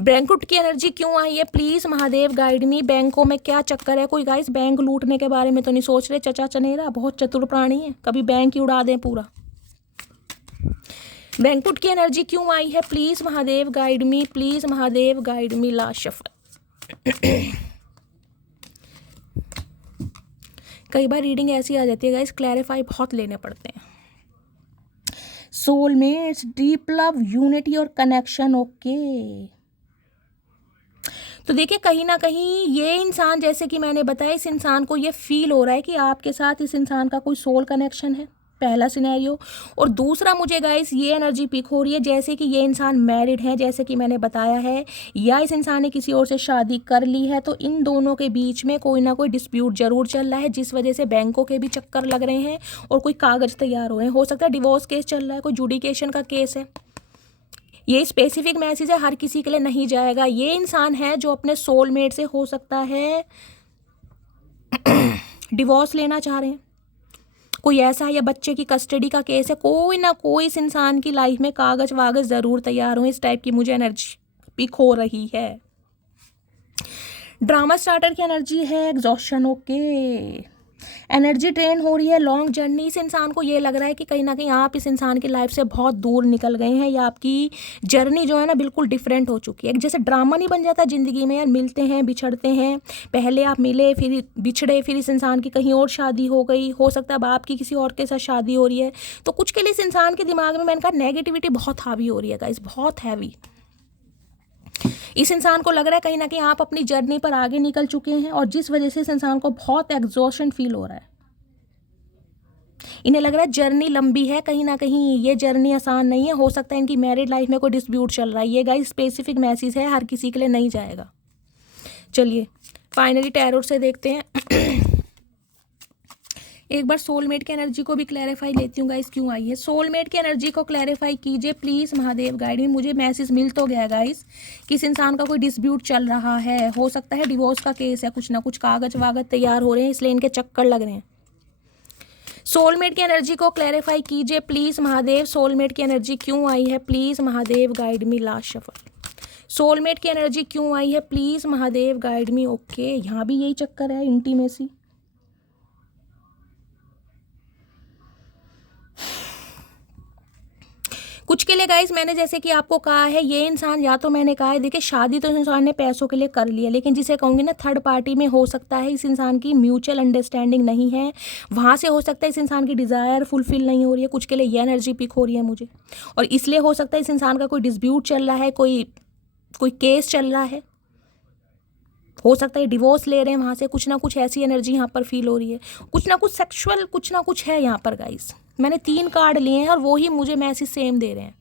बैंकुट की एनर्जी क्यों आई है, प्लीज़ महादेव गाइड मी, बैंकों में क्या चक्कर है, कोई गाइस बैंक लूटने के बारे में तो नहीं सोच रहे, चचा चनेरा बहुत चतुर प्राणी है, कभी बैंक ही उड़ा दें पूरा। बैंकुट की एनर्जी क्यों आई है, please Mahadev guide me, please Mahadev guide me. Last shuffle. कई बार रीडिंग ऐसी आ जाती है गाइस, क्लैरिफाई बहुत लेने पड़ते हैं। सोलमेट्स, डीप लव, यूनिटी और कनेक्शन। ओके, तो देखिए कहीं ना कहीं ये इंसान जैसे कि मैंने बताया, इस इंसान को ये फील हो रहा है कि आपके साथ इस इंसान का कोई सोल कनेक्शन है, पहला सिनेरियो। और दूसरा मुझे गाइस ये एनर्जी पिक हो रही है जैसे कि ये इंसान मैरिड है, जैसे कि मैंने बताया है, या इस इंसान ने किसी और से शादी कर ली है, तो इन दोनों के बीच में कोई ना कोई डिस्प्यूट जरूर चल रहा है, जिस वजह से बैंकों के भी चक्कर लग रहे हैं और कोई कागज तैयार हो रहे हैं, हो सकता है डिवोर्स केस चल रहा है, कोई जुडिकेशन का केस है। ये स्पेसिफिक मैसेज है, हर किसी के लिए नहीं जाएगा। ये इंसान है जो अपने सोलमेट से हो सकता है डिवोर्स लेना चाह रहे हैं, कोई ऐसा है, या बच्चे की कस्टडी का केस है, कोई ना कोई इस इंसान की लाइफ में कागज वागज ज़रूर तैयार हो, इस टाइप की मुझे एनर्जी पिक हो रही है। ड्रामा स्टार्टर की एनर्जी है एग्जॉशन। ओके, एनर्जी ड्रेन हो रही है, लॉन्ग जर्नी, इस इंसान को ये लग रहा है कि कहीं ना कहीं आप इस इंसान की लाइफ से बहुत दूर निकल गए हैं, या आपकी जर्नी जो है ना बिल्कुल डिफरेंट हो चुकी है। जैसे ड्रामा नहीं बन जाता ज़िंदगी में यार, मिलते हैं बिछड़ते हैं, पहले आप मिले फिर बिछड़े, फिर इस इंसान की कहीं और शादी हो गई, हो सकता है अब आपकी किसी और के साथ शादी हो रही है, तो कुछ के लिए इस इंसान के दिमाग में मैंने कहा नेगेटिविटी बहुत हावी हो रही है गाइस, बहुत हैवी। इस इंसान को लग रहा है कहीं ना कहीं आप अपनी जर्नी पर आगे निकल चुके हैं, और जिस वजह से इस इंसान को बहुत एग्जॉशन फील हो रहा है। इन्हें लग रहा है जर्नी लंबी है, कहीं ना कहीं ये जर्नी आसान नहीं है, हो सकता है इनकी मैरिड लाइफ में कोई डिस्प्यूट चल रहा है। ये गाइस स्पेसिफिक मैसेज है, हर किसी के लिए नहीं जाएगा। चलिए फाइनली टैरो से देखते हैं। एक बार सोलमेट की एनर्जी को भी क्लैरिफाई लेती हूँ गाइस, क्यों आई है। सोलमेट की एनर्जी को क्लैरिफाई कीजिए प्लीज़ महादेव गाइड में। मुझे मैसेज मिल तो गया गाइस कि इस इंसान का कोई डिस्प्यूट चल रहा है, हो सकता है डिवोर्स का केस है, कुछ ना कुछ कागज वागज तैयार हो रहे हैं, इसलिए इनके चक्कर लग रहे हैं। सोलमेट की एनर्जी को क्लैरिफाई कीजिए प्लीज महादेव। सोलमेट की एनर्जी क्यों आई है please Mahadev, guide me. Last shuffle, soulmate की एनर्जी क्यों आई है please Mahadev, guide me. Okay, यहाँ भी यही चक्कर है, इंटीमेसी। कुछ के लिए गाइस मैंने जैसे कि आपको कहा है, ये इंसान या तो मैंने कहा है, देखिए शादी तो इस इंसान ने पैसों के लिए कर लिया, लेकिन जिसे कहूँगी ना थर्ड पार्टी में हो सकता है इस इंसान की म्यूचुअल अंडरस्टैंडिंग नहीं है, वहाँ से हो सकता है इस इंसान की डिज़ायर फुलफिल नहीं हो रही है। कुछ के लिए ये एनर्जी पिक हो रही है मुझे, और इसलिए हो सकता है इस इंसान का कोई डिस्प्यूट चल रहा है, कोई केस चल रहा है, हो सकता है डिवोर्स ले रहे हैं वहाँ से। कुछ ना कुछ ऐसी एनर्जी यहाँ पर फील हो रही है, कुछ ना कुछ सेक्सुअल कुछ ना कुछ है यहाँ पर गाइस। मैंने 3 कार्ड लिए हैं और वो ही मुझे मैसेज सेम दे रहे हैं।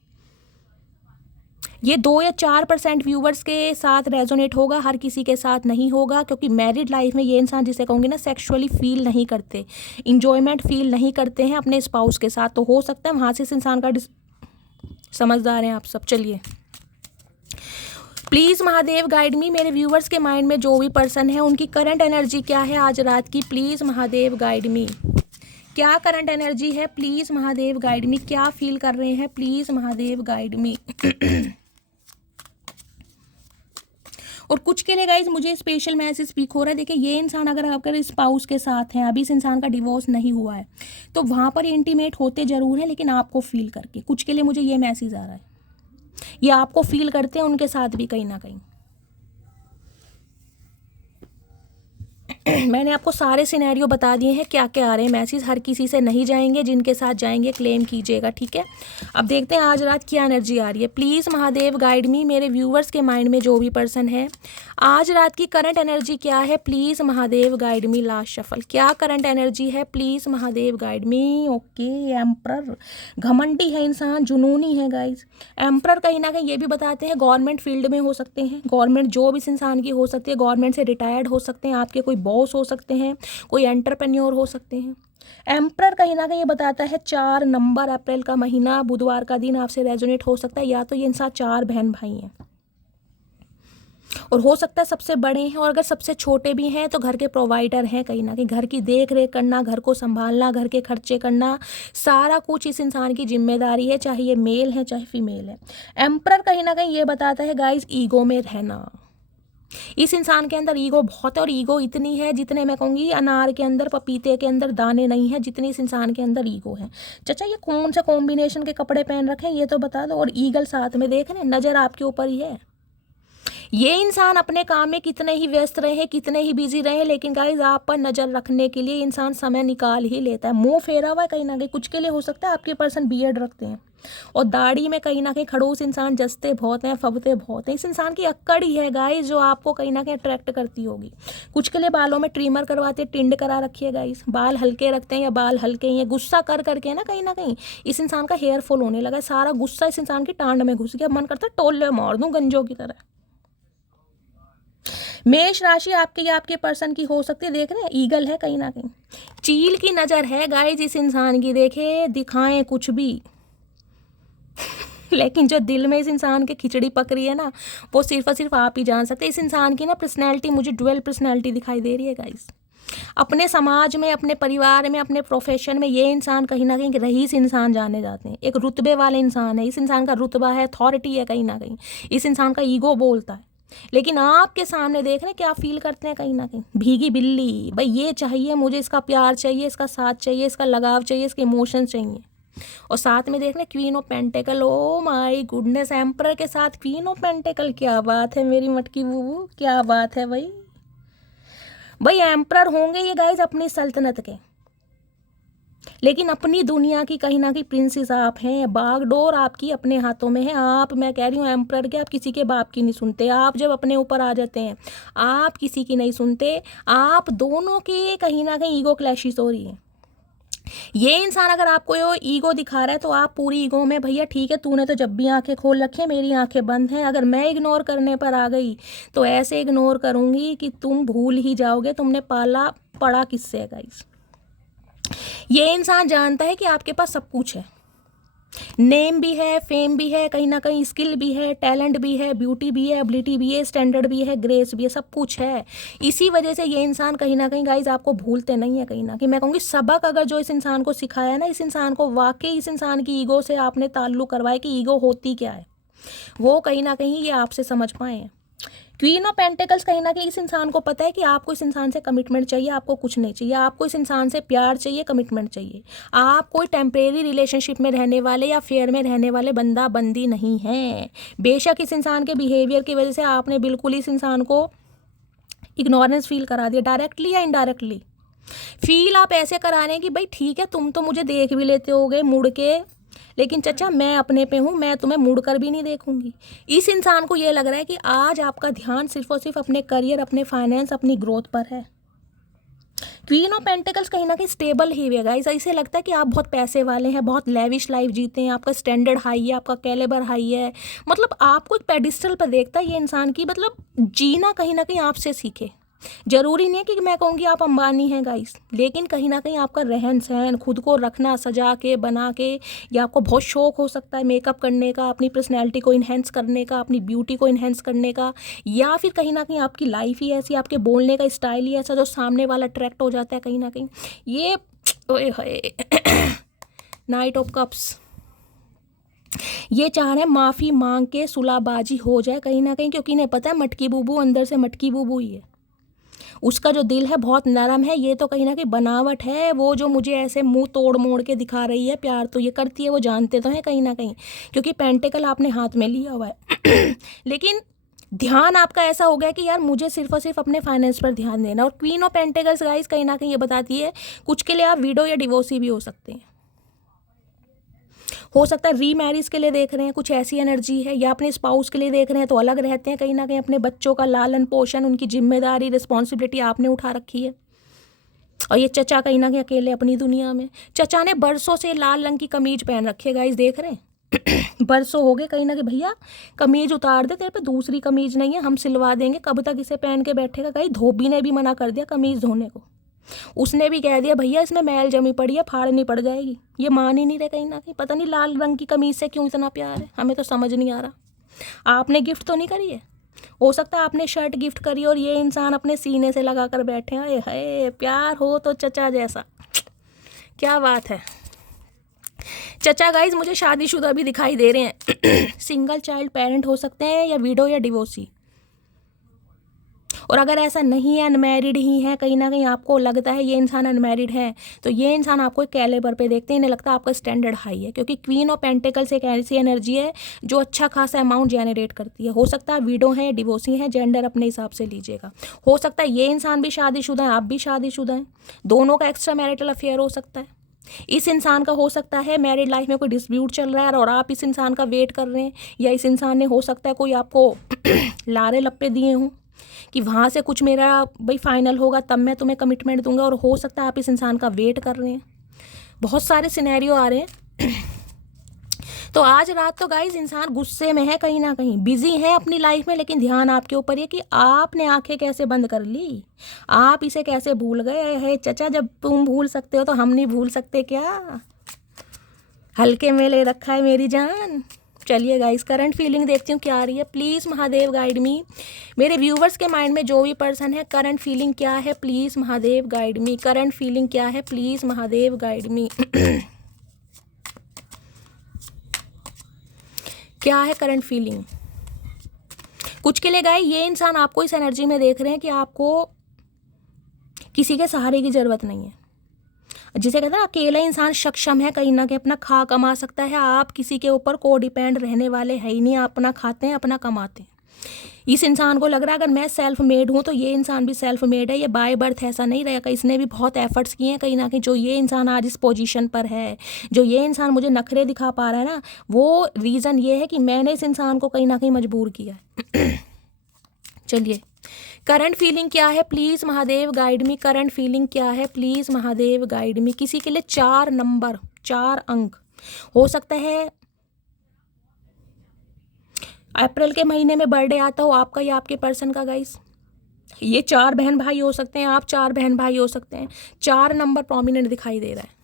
ये 2 या 4% व्यूवर्स के साथ रेजोनेट होगा, हर किसी के साथ नहीं होगा, क्योंकि मैरिड लाइफ में ये इंसान जिसे कहूँगी ना सेक्सुअली फील नहीं करते, इंजॉयमेंट फील नहीं करते हैं अपने स्पाउस के साथ, तो हो सकता है वहाँ से इस इंसान का समझदार हैं आप सब। चलिए प्लीज़ महादेव गाइड मी, मेरे व्यूवर्स के माइंड में जो भी पर्सन है उनकी करंट एनर्जी क्या है आज रात की, प्लीज़ महादेव गाइड मी। क्या करंट एनर्जी है प्लीज़ महादेव गाइड मी, क्या फील कर रहे हैं प्लीज़ महादेव गाइड मी। और कुछ के लिए गाइज मुझे स्पेशल मैसेज स्पीक हो रहा है। देखिए ये इंसान अगर आपका स्पाउस के साथ है, अभी इस इंसान का डिवोर्स नहीं हुआ है, तो वहाँ पर इंटीमेट होते ज़रूर हैं, लेकिन आपको फील करके। कुछ के लिए मुझे ये मैसेज आ रहा है, ये आपको फील करते हैं उनके साथ भी कहीं ना कहीं। मैंने आपको सारे सिनेरियो बता दिए हैं क्या क्या आ रहे हैं मैसेज, हर किसी से नहीं जाएंगे, जिनके साथ जाएंगे क्लेम कीजिएगा, ठीक है। अब देखते हैं आज रात क्या एनर्जी आ रही है। प्लीज़ महादेव गाइड मी, मेरे व्यूवर्स के माइंड में जो भी पर्सन है आज रात की करंट एनर्जी क्या है please Mahadev guide me. Last shuffle, क्या करंट एनर्जी है please Mahadev guide me. Okay, emperor, घमंडी है इंसान, जुनूनी है गाइज। एम्परर कहीं ना कहीं ये भी बताते हैं गवर्नमेंट फील्ड में हो सकते हैं, गवर्नमेंट जॉब इस इंसान की हो सकती है, गवर्नमेंट से रिटायर्ड हो सकते हैं, आपके कोई बॉस हो सकते हैं, कोई एंटरप्रेन्योर हो सकते हैं। एम्परर कहीं ना कहीं ये बताता है 4 नंबर अप्रैल का महीना, बुधवार का दिन आपसे रेजोनेट हो सकता है, या तो ये इंसान 4 बहन भाई हैं और हो सकता है सबसे बड़े हैं, और अगर सबसे छोटे भी हैं तो घर के प्रोवाइडर हैं, कहीं ना कहीं घर की देख रेख करना, घर को संभालना, घर के खर्चे करना, सारा कुछ इस इंसान की जिम्मेदारी है, चाहे ये मेल है चाहे फीमेल है। एम्परर कहीं ना कहीं ये बताता है गाइज ईगो में रहना। इस इंसान के अंदर ईगो बहुत है, और ईगो इतनी है जितने मैं कहूँगी अनार के अंदर पपीते के अंदर दाने नहीं है, जितनी इस इंसान के अंदर ईगो है। चाचा ये कौन सा कॉम्बिनेशन के कपड़े पहन रखे हैं ये तो बता दो, और ईगल साथ में देख रहे हैं, नज़र आपके ऊपर ही है। ये इंसान अपने काम में कितने ही व्यस्त रहे, कितने ही बिजी रहे, लेकिन गाइज आप पर नज़र रखने के लिए इंसान समय निकाल ही लेता है। मुंह फेरा हुआ है कहीं ना कहीं। कुछ के लिए हो सकता है आपके पर्सन बियर्ड रखते हैं और दाढ़ी में कहीं ना कहीं खड़ूस इंसान, जसते बहुत हैं, फबते बहुत हैं। इस इंसान की अक्कड़ ही है गाइज जो आपको कहीं ना कहीं अट्रैक्ट करती होगी। कुछ के लिए बालों में ट्रिमर करवाते, टिंड करा रखी है गाइज, बाल हल्के रखते हैं या बाल हल्के ही हैं, गुस्सा कर करके ना कहीं इस इंसान का हेयर फॉल होने लगा है, सारा गुस्सा इस इंसान की टांड में घुस गया, मन करता है टोले मार दूं गंजों की तरह। मेष राशि आपके या आपके पर्सन की हो सकती है, देख रहे हैं ईगल है कहीं ना कहीं, चील की नज़र है गाइज इस इंसान की। देखे दिखाएं कुछ भी लेकिन जो दिल में इस इंसान के खिचड़ी पक रही है ना, वो सिर्फ और सिर्फ आप ही जान सकते हैं। इस इंसान की ना पर्सनैलिटी मुझे डुअल पर्सनैलिटी दिखाई दे रही है गाइज। अपने समाज में, अपने परिवार में, अपने प्रोफेशन में ये इंसान कहीं ना कहीं रईस इंसान जाने जाते हैं, एक रुतबे वाले इंसान है। इस इंसान का रुतबा है, अथॉरिटी है कहीं ना कहीं, इस इंसान का ईगो बोलता है। लेकिन आपके सामने देख रहे हैं क्या फील करते हैं कहीं ना कहीं, भीगी बिल्ली, भाई ये चाहिए मुझे, इसका प्यार चाहिए, इसका साथ चाहिए, इसका लगाव चाहिए, इसके इमोशंस चाहिए। और साथ में देख रहे queen of pentacle, oh my goodness, emperor के साथ क्वीन ऑफ पेंटेकल, क्या बात है मेरी मटकी बूबू, क्या बात है भाई। भाई एम्परर होंगे ये गाइज अपनी सल्तनत के, लेकिन अपनी दुनिया की कहीं ना कहीं प्रिंसेस आप हैं, बागडोर आपकी अपने हाथों में है। आप, मैं कह रही हूँ एम्परर के, आप किसी के बाप की नहीं सुनते। आप जब अपने ऊपर आ जाते हैं आप किसी की नहीं सुनते। आप दोनों के कहीं ना कहीं ईगो क्लैशेस हो रही है। ये इंसान अगर आपको ये ईगो दिखा रहा है तो आप पूरी ईगो में, भैया ठीक है तूने तो जब भी आंखें खोल रखी है, मेरी आंखें बंद हैं, अगर मैं इग्नोर करने पर आ गई तो ऐसे इग्नोर करूँगी कि तुम भूल ही जाओगे तुमने पाला पड़ा किससे है गाइस। ये इंसान जानता है कि आपके पास सब कुछ है, नेम भी है, फेम भी है, कहीं ना कहीं स्किल भी है, टैलेंट भी है, ब्यूटी भी है, एबिलिटी भी है, स्टैंडर्ड भी है, ग्रेस भी है, सब कुछ है। इसी वजह से ये इंसान कहीं ना कहीं गाइज आपको भूलते नहीं है। कहीं ना कहीं मैं कहूँगी सबक अगर जो इस इंसान को सिखाया ना, इस इंसान को वाकई इस इंसान की ईगो से आपने ताल्लुक करवाया कि ईगो होती क्या है, वो कहीं ना कहीं ये आपसे समझ पाए हैं। क्वीन ऑफ पेंटिकल्स कहीं ना कहीं इस इंसान को पता है कि आपको इस इंसान से कमिटमेंट चाहिए, आपको कुछ नहीं चाहिए, आपको इस इंसान से प्यार चाहिए, कमिटमेंट चाहिए। आप कोई टेम्परेरी रिलेशनशिप में रहने वाले या फेयर में रहने वाले बंदा बंदी नहीं हैं। बेशक इस इंसान के बिहेवियर की वजह से आपने बिल्कुल इस इंसान को इग्नोरेंस फील करा दिया, डायरेक्टली या इनडायरेक्टली। फील आप ऐसे करा रहे हैं कि भाई ठीक है, तुम तो मुझे देख भी लेते होगे मुड़ के, लेकिन चचा मैं अपने पे हूँ, मैं तुम्हें मुड़ कर भी नहीं देखूंगी। इस इंसान को ये लग रहा है कि आज आपका ध्यान सिर्फ और सिर्फ अपने करियर, अपने फाइनेंस, अपनी ग्रोथ पर है। क्वीन ऑफ पेंटिकल्स कहीं ना कहीं स्टेबल ही हुए गाइस, ऐसे लगता है कि आप बहुत पैसे वाले हैं, बहुत लेविश लाइफ जीते हैं, आपका स्टैंडर्ड हाई है, आपका कैलिबर हाई है, मतलब आपको एक पेडिस्टल पर देखता है ये इंसान की, मतलब जीना कहीं ना कहीं आपसे सीखे। जरूरी नहीं है कि मैं कहूँगी आप अंबानी हैं गाइस, लेकिन कहीं ना कहीं आपका रहन सहन, खुद को रखना सजा के बना के, या आपको बहुत शौक हो सकता है मेकअप करने का, अपनी पर्सनैलिटी को इन्हेंस करने का, अपनी ब्यूटी को इन्हेंस करने का, या फिर कहीं ना कहीं आपकी लाइफ ही ऐसी, आपके बोलने का स्टाइल ही ऐसा जो सामने वाला अट्रैक्ट हो जाता है कहीं ना कहीं। ये ओए होए नाइट ऑफ कप्स, ये चाह रहे हैं माफ़ी मांग के सुलाबाजी हो जाए कहीं ना कहीं, क्योंकि इन्हें पता है मटकी बूबू अंदर से मटकी बूबू ही है, उसका जो दिल है बहुत नरम है। ये तो कहीं ना कहीं बनावट है, वो जो मुझे ऐसे मुंह तोड़ मोड़ के दिखा रही है, प्यार तो ये करती है, वो जानते तो हैं कहीं ना कहीं, क्योंकि पेंटिकल आपने हाथ में लिया हुआ है लेकिन ध्यान आपका ऐसा हो गया कि यार मुझे सिर्फ और सिर्फ अपने फाइनेंस पर ध्यान देना। और क्वीन ऑफ पेंटिकल्स गाइस कहीं ना कहीं ये बताती है कुछ के लिए आप विडो या डिवोर्सी भी हो सकते हैं, हो सकता है रीमैरिज के लिए देख रहे हैं, कुछ ऐसी एनर्जी है, या अपने स्पाउस के लिए देख रहे हैं तो अलग रहते हैं कहीं ना कहीं, अपने बच्चों का लालन पोषण, उनकी जिम्मेदारी, रिस्पॉन्सिबिलिटी आपने उठा रखी है। और ये चचा कहीं ना कहीं अकेले अपनी दुनिया में। चचा ने बरसों से लाल रंग की कमीज पहन रखी है गाइस, देख रहे हैं बरसों हो गए कहीं ना कहीं, भैया कमीज उतार दे, तेरे पे दूसरी कमीज नहीं है, हम सिलवा देंगे, कब तक इसे पहन के बैठेगा। कहीं धोबी ने भी मना कर दिया कमीज धोने को, उसने भी कह दिया भैया इसमें मैल जमी पड़ी है, फाड़नी पड़ जाएगी। ये मान ही नहीं रहे कहीं ना कहीं, पता नहीं लाल रंग की कमीज से क्यों इतना प्यार है, हमें तो समझ नहीं आ रहा। आपने गिफ्ट तो नहीं करी है, हो सकता है आपने शर्ट गिफ्ट करी और ये इंसान अपने सीने से लगा कर बैठे हैं। हाय प्यार हो तो चचा जैसा, क्या बात है। चचा गाइज मुझे शादीशुदा भी दिखाई दे रहे हैं सिंगल चाइल्ड पेरेंट हो सकते हैं, या विडो या डिवोर्सी। और अगर ऐसा नहीं है, अनमैरिड ही है, कहीं ना कहीं आपको लगता है ये इंसान अनमैरिड है, तो ये इंसान आपको एक कैलिबर पे देखते हैं, इन्हें लगता है आपका स्टैंडर्ड हाई है, क्योंकि क्वीन ऑफ पेंटिकल्स एक ऐसी एनर्जी है जो अच्छा खासा अमाउंट जनरेट करती है। हो सकता है विडो है, डिवोर्सी है, जेंडर अपने हिसाब से लीजिएगा। हो सकता है ये इंसान भी शादीशुदा है, आप भी शादीशुदा हैं, दोनों का एक्स्ट्रा मैरिटल अफेयर हो सकता है। इस इंसान का हो सकता है मैरिड लाइफ में कोई डिस्प्यूट चल रहा है और आप इस इंसान का वेट कर रहे हैं, या इस इंसान ने हो सकता है कोई आपको लारे लप्पे दिए हों कि वहाँ से कुछ मेरा भाई फाइनल होगा तब मैं तुम्हें कमिटमेंट दूंगा, और हो सकता है आप इस इंसान का वेट कर रहे हैं। बहुत सारे सिनेरियो आ रहे हैं तो आज रात तो गाइज इंसान गुस्से में है, कहीं ना कहीं बिजी है अपनी लाइफ में, लेकिन ध्यान आपके ऊपर है कि आपने आंखें कैसे बंद कर ली, आप इसे कैसे भूल गए। है चचा, जब तुम भूल सकते हो तो हम नहीं भूल सकते क्या, हल्के में ले रखा है मेरी जान। चलिए गाइस करंट फीलिंग देखती हूँ क्या आ रही है, प्लीज़ महादेव गाइड मी। मेरे व्यूवर्स के माइंड में जो भी पर्सन है, करंट फीलिंग क्या है, please Mahadev guide me. Current feeling क्या है, प्लीज़ महादेव गाइड मी क्या है करंट फीलिंग कुछ के लिए गाइस। ये इंसान आपको इस एनर्जी में देख रहे हैं कि आपको किसी के सहारे की ज़रूरत नहीं है, जिसे कहते हैं ना अकेला इंसान सक्षम है, कहीं ना कहीं अपना खा कमा सकता है। आप किसी के ऊपर को डिपेंड रहने वाले है ही नहीं, आप अपना खाते हैं, अपना कमाते हैं। इस इंसान को लग रहा है अगर मैं सेल्फ मेड हूँ तो ये इंसान भी सेल्फ मेड है, ये बाय बर्थ ऐसा नहीं रहेगा, इसने भी बहुत एफर्ट्स किए हैं कहीं ना कहीं। जो ये इंसान आज इस पोजीशन पर है, जो ये इंसान मुझे नखरे दिखा पा रहा है ना, वो रीज़न ये है कि मैंने इस इंसान को कहीं ना कहीं मजबूर किया है चलिए करंट फीलिंग क्या है, please Mahadev guide me. Current feeling क्या है, प्लीज़ महादेव गाइड मी। किसी के लिए 4 नंबर, 4 अंक हो सकता है। अप्रैल के महीने में बर्थडे आता हो आपका या आपके पर्सन का गाइस। ये 4 बहन भाई हो सकते हैं, आप 4 बहन भाई हो सकते हैं। 4 नंबर प्रोमिनेंट दिखाई दे रहा है।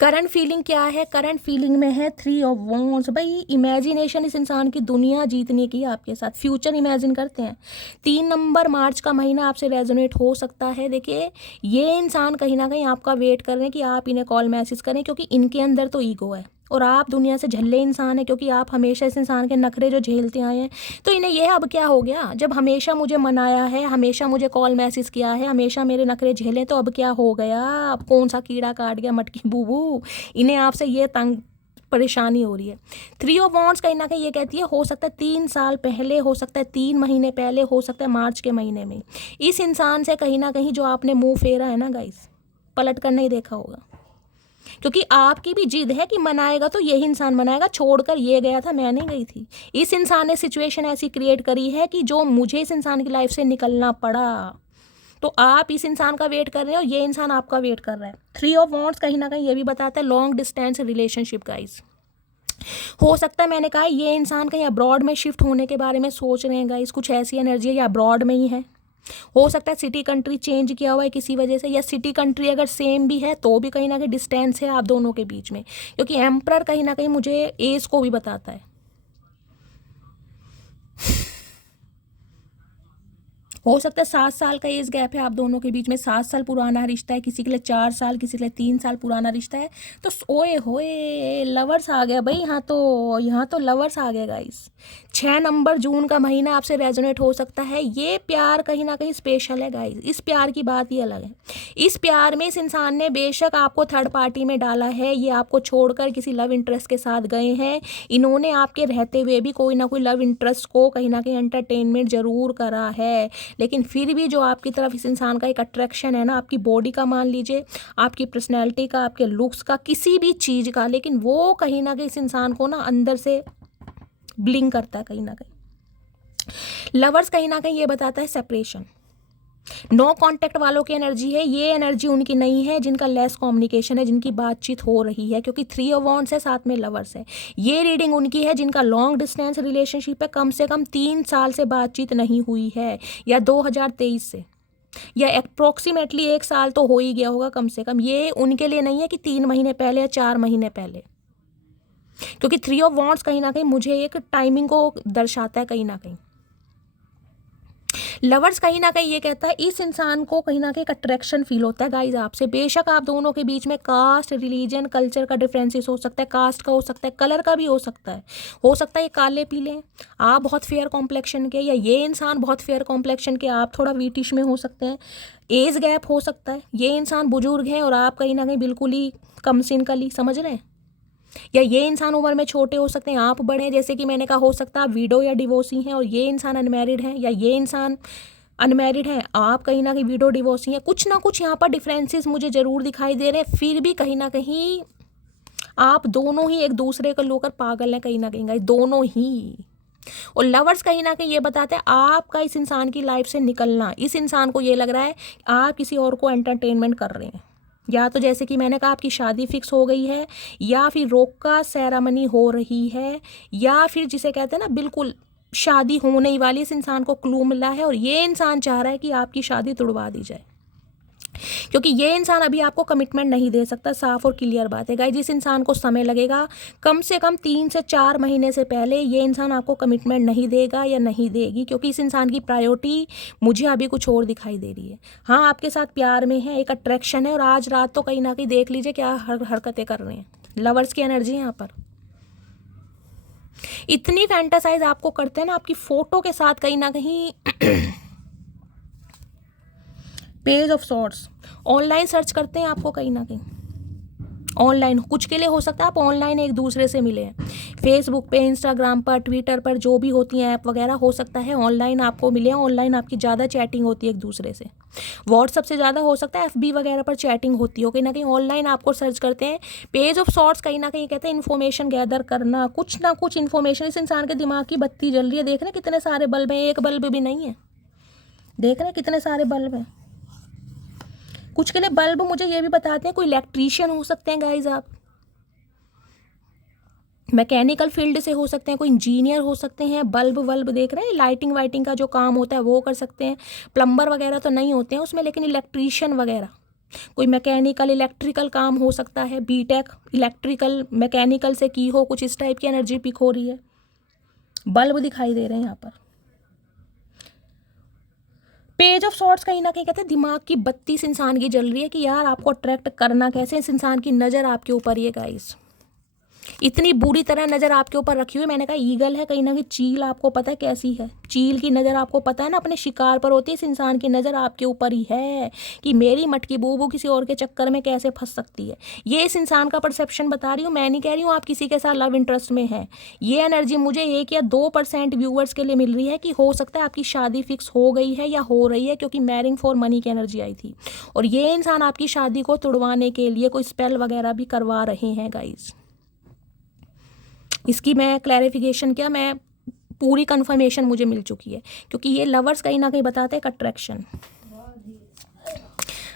करंट फीलिंग क्या है? करंट फीलिंग में है 3 ऑफ वॉन्ड्स। भाई इमेजिनेशन इस इंसान की दुनिया जीतने की आपके साथ, फ्यूचर इमेजिन करते हैं। 3 नंबर मार्च का महीना आपसे रेजोनेट हो सकता है। देखिए ये इंसान कहीं ना कहीं आपका वेट कर रहे हैं कि आप इन्हें कॉल मैसेज करें, क्योंकि इनके अंदर तो ईगो है और आप दुनिया से झल्ले इंसान है, क्योंकि आप हमेशा इस इंसान के नखरे जो झेलते आए हैं। तो इन्हें यह अब क्या हो गया, जब हमेशा मुझे मनाया है, हमेशा मुझे कॉल मैसेज किया है, हमेशा मेरे नखरे झेले, तो अब क्या हो गया, अब कौन सा कीड़ा काट गया मटकी बूबू, इन्हें आपसे ये तंग परेशानी हो रही है। 3 ऑफ वॉन्ड्स कहीं ना कहीं ये कहती है, हो सकता है 3 साल पहले, हो सकता है 3 महीने पहले, हो सकता है मार्च के महीने में, इस इंसान से कहीं ना कहीं जो आपने मुंह फेरा है ना गाइस, पलट कर नहीं देखा होगा। क्योंकि आपकी भी जिद है कि मनाएगा तो यही इंसान मनाएगा, छोड़कर ये गया था, मैं नहीं गई थी। इस इंसान ने सिचुएशन ऐसी क्रिएट करी है कि जो मुझे इस इंसान की लाइफ से निकलना पड़ा। तो आप इस इंसान का वेट कर रहे हो, ये इंसान आपका वेट कर रहा है। 3 ऑफ वॉन्ड्स कहीं ना कहीं ये भी बताता है लॉन्ग डिस्टेंस रिलेशनशिप गाइस। हो सकता है, मैंने कहा ये इंसान कहीं अब्रॉड में शिफ्ट होने के बारे में सोच रहे हैं गाइस, कुछ ऐसी एनर्जी है, या अब्रॉड में ही है। हो सकता है सिटी कंट्री चेंज किया हुआ है किसी वजह से, या सिटी कंट्री अगर सेम भी है तो भी कहीं ना कहीं डिस्टेंस है आप दोनों के बीच में, क्योंकि एम्परर कहीं ना कहीं मुझे एज को भी बताता है। हो सकता है 7 साल का एज गैप है आप दोनों के बीच में, 7 साल पुराना रिश्ता है, किसी के लिए 4 साल, किसी के लिए 3 साल पुराना रिश्ता है। तो ओए होए लवर्स आ गया भाई, यहाँ तो लवर्स आ गए गाइस। 6 नंबर जून का महीना आपसे रेजोनेट हो सकता है। ये प्यार कहीं ना कहीं स्पेशल है गाइस, इस प्यार की बात ही अलग है। इस प्यार में इस इंसान ने बेशक आपको थर्ड पार्टी में डाला है, ये आपको छोड़कर किसी लव इंटरेस्ट के साथ गए हैं, इन्होंने आपके रहते हुए भी कोई ना कोई लव इंटरेस्ट को कहीं ना कहीं एंटरटेनमेंट जरूर करा है, लेकिन फिर भी जो आपकी तरफ इस इंसान का एक अट्रैक्शन है ना, आपकी बॉडी का मान लीजिए, आपकी पर्सनैलिटी का, आपके लुक्स का, किसी भी चीज़ का, लेकिन वो कहीं ना कहीं इस इंसान को ना अंदर से ब्लिंक करता है कहीं ना कहीं। लवर्स कहीं ना कहीं ये बताता है सेपरेशन। नो कांटेक्ट वालों की एनर्जी है, ये एनर्जी उनकी नहीं है जिनका लेस कम्युनिकेशन है, जिनकी बातचीत हो रही है, क्योंकि 3 ऑफ वॉन्ड्स है, साथ में लवर्स है। ये रीडिंग उनकी है जिनका लॉन्ग डिस्टेंस रिलेशनशिप है, कम से कम 3 साल से बातचीत नहीं हुई है, या 2023 से, या अप्रोक्सीमेटली 1 साल तो हो ही गया होगा कम से कम। ये उनके लिए नहीं है कि 3 महीने पहले या 4 महीने पहले, क्योंकि 3 ऑफ वॉन्ड्स कहीं ना कहीं मुझे एक टाइमिंग को दर्शाता है कहीं ना कहीं। लवर्स कहीं ना कहीं ये कहता है इस इंसान को कहीं ना कहीं एक अट्रैक्शन फील होता है गाइज आपसे। बेशक आप दोनों के बीच में कास्ट, रिलीजन, कल्चर का डिफरेंसेस हो सकता है, कास्ट का हो सकता है, कलर का भी हो सकता है। हो सकता है ये काले पीले हैं, आप बहुत फेयर कॉम्प्लेक्शन के, या ये इंसान बहुत फेयर कॉम्प्लेक्शन के, आप थोड़ा वीटिश में हो सकते हैं। एज गैप हो सकता है, ये इंसान बुजुर्ग हैं और आप कहीं ना कहीं बिल्कुल ही कम सिन कली, समझ रहे हैं। या ये इंसान उम्र में छोटे हो सकते हैं, आप बड़े हैं, जैसे कि मैंने कहा हो सकता है आप विडो या डिवोर्सी हैं और ये इंसान अनमैरिड है, या ये इंसान अनमैरिड है, आप कहीं ना कहीं विडो डिवोर्सी हैं। कुछ ना कुछ यहाँ पर डिफरेंसेस मुझे ज़रूर दिखाई दे रहे हैं, फिर भी कहीं ना कहीं आप दोनों ही एक दूसरे को लेकर पागल हैं कहीं ना कहीं, दोनों ही। और लवर्स कहीं ना कहीं ये बताते हैं आपका इस इंसान की लाइफ से निकलना, इस इंसान को ये लग रहा है आप किसी और को एंटरटेनमेंट कर रहे हैं, या तो जैसे कि मैंने कहा आपकी शादी फिक्स हो गई है, या फिर रोका सेरेमनी हो रही है, या फिर जिसे कहते हैं ना बिल्कुल शादी होने ही वाली, इस इंसान को क्लू मिला है और ये इंसान चाह रहा है कि आपकी शादी तुड़वा दी जाए, क्योंकि ये इंसान अभी आपको कमिटमेंट नहीं दे सकता। साफ और क्लियर बात है गाइस, जिस इंसान को समय लगेगा कम से कम 3 से 4 महीने से पहले, ये इंसान आपको कमिटमेंट नहीं देगा या नहीं देगी, क्योंकि इस इंसान की प्रायोरिटी मुझे अभी कुछ और दिखाई दे रही है। हाँ, आपके साथ प्यार में है, एक अट्रैक्शन है, और आज रात तो कहीं ना कहीं देख लीजिए क्या हरकतें कर रहे हैं। लवर्स की एनर्जी यहाँ पर इतनी फैंटासाइज आपको करते हैं ना, आपकी फोटो के साथ कहीं ना कहीं page of swords online search करते हैं आपको कहीं ना कहीं। ऑनलाइन कुछ के लिए हो सकता है आप ऑनलाइन एक दूसरे से मिले हैं, फेसबुक पे, इंस्टाग्राम पर, ट्विटर पर, जो भी होती हैं ऐप वगैरह, हो सकता है ऑनलाइन आपको मिले हैं, ऑनलाइन आपकी ज़्यादा चैटिंग होती है एक दूसरे से। व्हाट्सअप से ज़्यादा हो सकता है एफबी वगैरह पर चैटिंग होती हो, कहीं ना कहीं ऑनलाइन आपको सर्च करते हैं। पेज ऑफ सॉर्ट्स कहीं ना कहीं कहते हैं इन्फॉर्मेशन गैदर करना, कुछ ना कुछ इन्फॉर्मेशन। इस इंसान के दिमाग की बत्ती जल रही है, देख रहे हैं कितने सारे बल्ब हैं, एक बल्ब भी नहीं है, देख रहे हैं कितने सारे बल्ब हैं। कुछ के लिए बल्ब मुझे ये भी बताते हैं कोई इलेक्ट्रीशियन हो सकते हैं गाइज, आप मैकेनिकल फील्ड से हो सकते हैं, कोई इंजीनियर हो सकते हैं, बल्ब वल्ब देख रहे हैं, लाइटिंग वाइटिंग का जो काम होता है वो कर सकते हैं। प्लम्बर वगैरह तो नहीं होते हैं उसमें, लेकिन इलेक्ट्रीशियन वगैरह कोई मैकेनिकल इलेक्ट्रिकल काम हो सकता है, बीटेक इलेक्ट्रिकल मैकेनिकल से की हो, कुछ इस टाइप की एनर्जी पिक हो रही है। बल्ब दिखाई दे रहे हैं यहाँ पर। पेज ऑफ सॉर्ट्स कहीं ना कहीं कहते हैं दिमाग की बत्ती इस इंसान की जल रही है कि यार आपको अट्रैक्ट करना कैसे। इस इंसान की नज़र आपके ऊपर ही है गाइस, इतनी बुरी तरह नज़र आपके ऊपर रखी हुई। मैंने कहा ईगल है, कहीं ना कहीं चील आपको पता है कैसी है, चील की नज़र आपको पता है ना अपने शिकार पर होती है। इस इंसान की नज़र आपके ऊपर ही है कि मेरी मटकी बूबू किसी और के चक्कर में कैसे फंस सकती है। ये इस इंसान का परसेप्शन बता रही हूँ, मैं नहीं कह रही हूँ आप किसी के साथ लव इंटरेस्ट में है। ये एनर्जी मुझे 1 या 2% व्यूअर्स के लिए मिल रही है कि हो सकता है आपकी शादी फिक्स हो गई है या हो रही है, क्योंकि मैरिंग फॉर मनी की एनर्जी आई थी। और ये इंसान आपकी शादी को तुड़वाने के लिए कोई स्पेल वगैरह भी करवा रहे हैं गाइज। इसकी मैं क्लैरिफिकेशन क्या, मैं पूरी कंफर्मेशन मुझे मिल चुकी है, क्योंकि ये लवर्स कहीं ना कहीं बताते हैं एक अट्रैक्शन।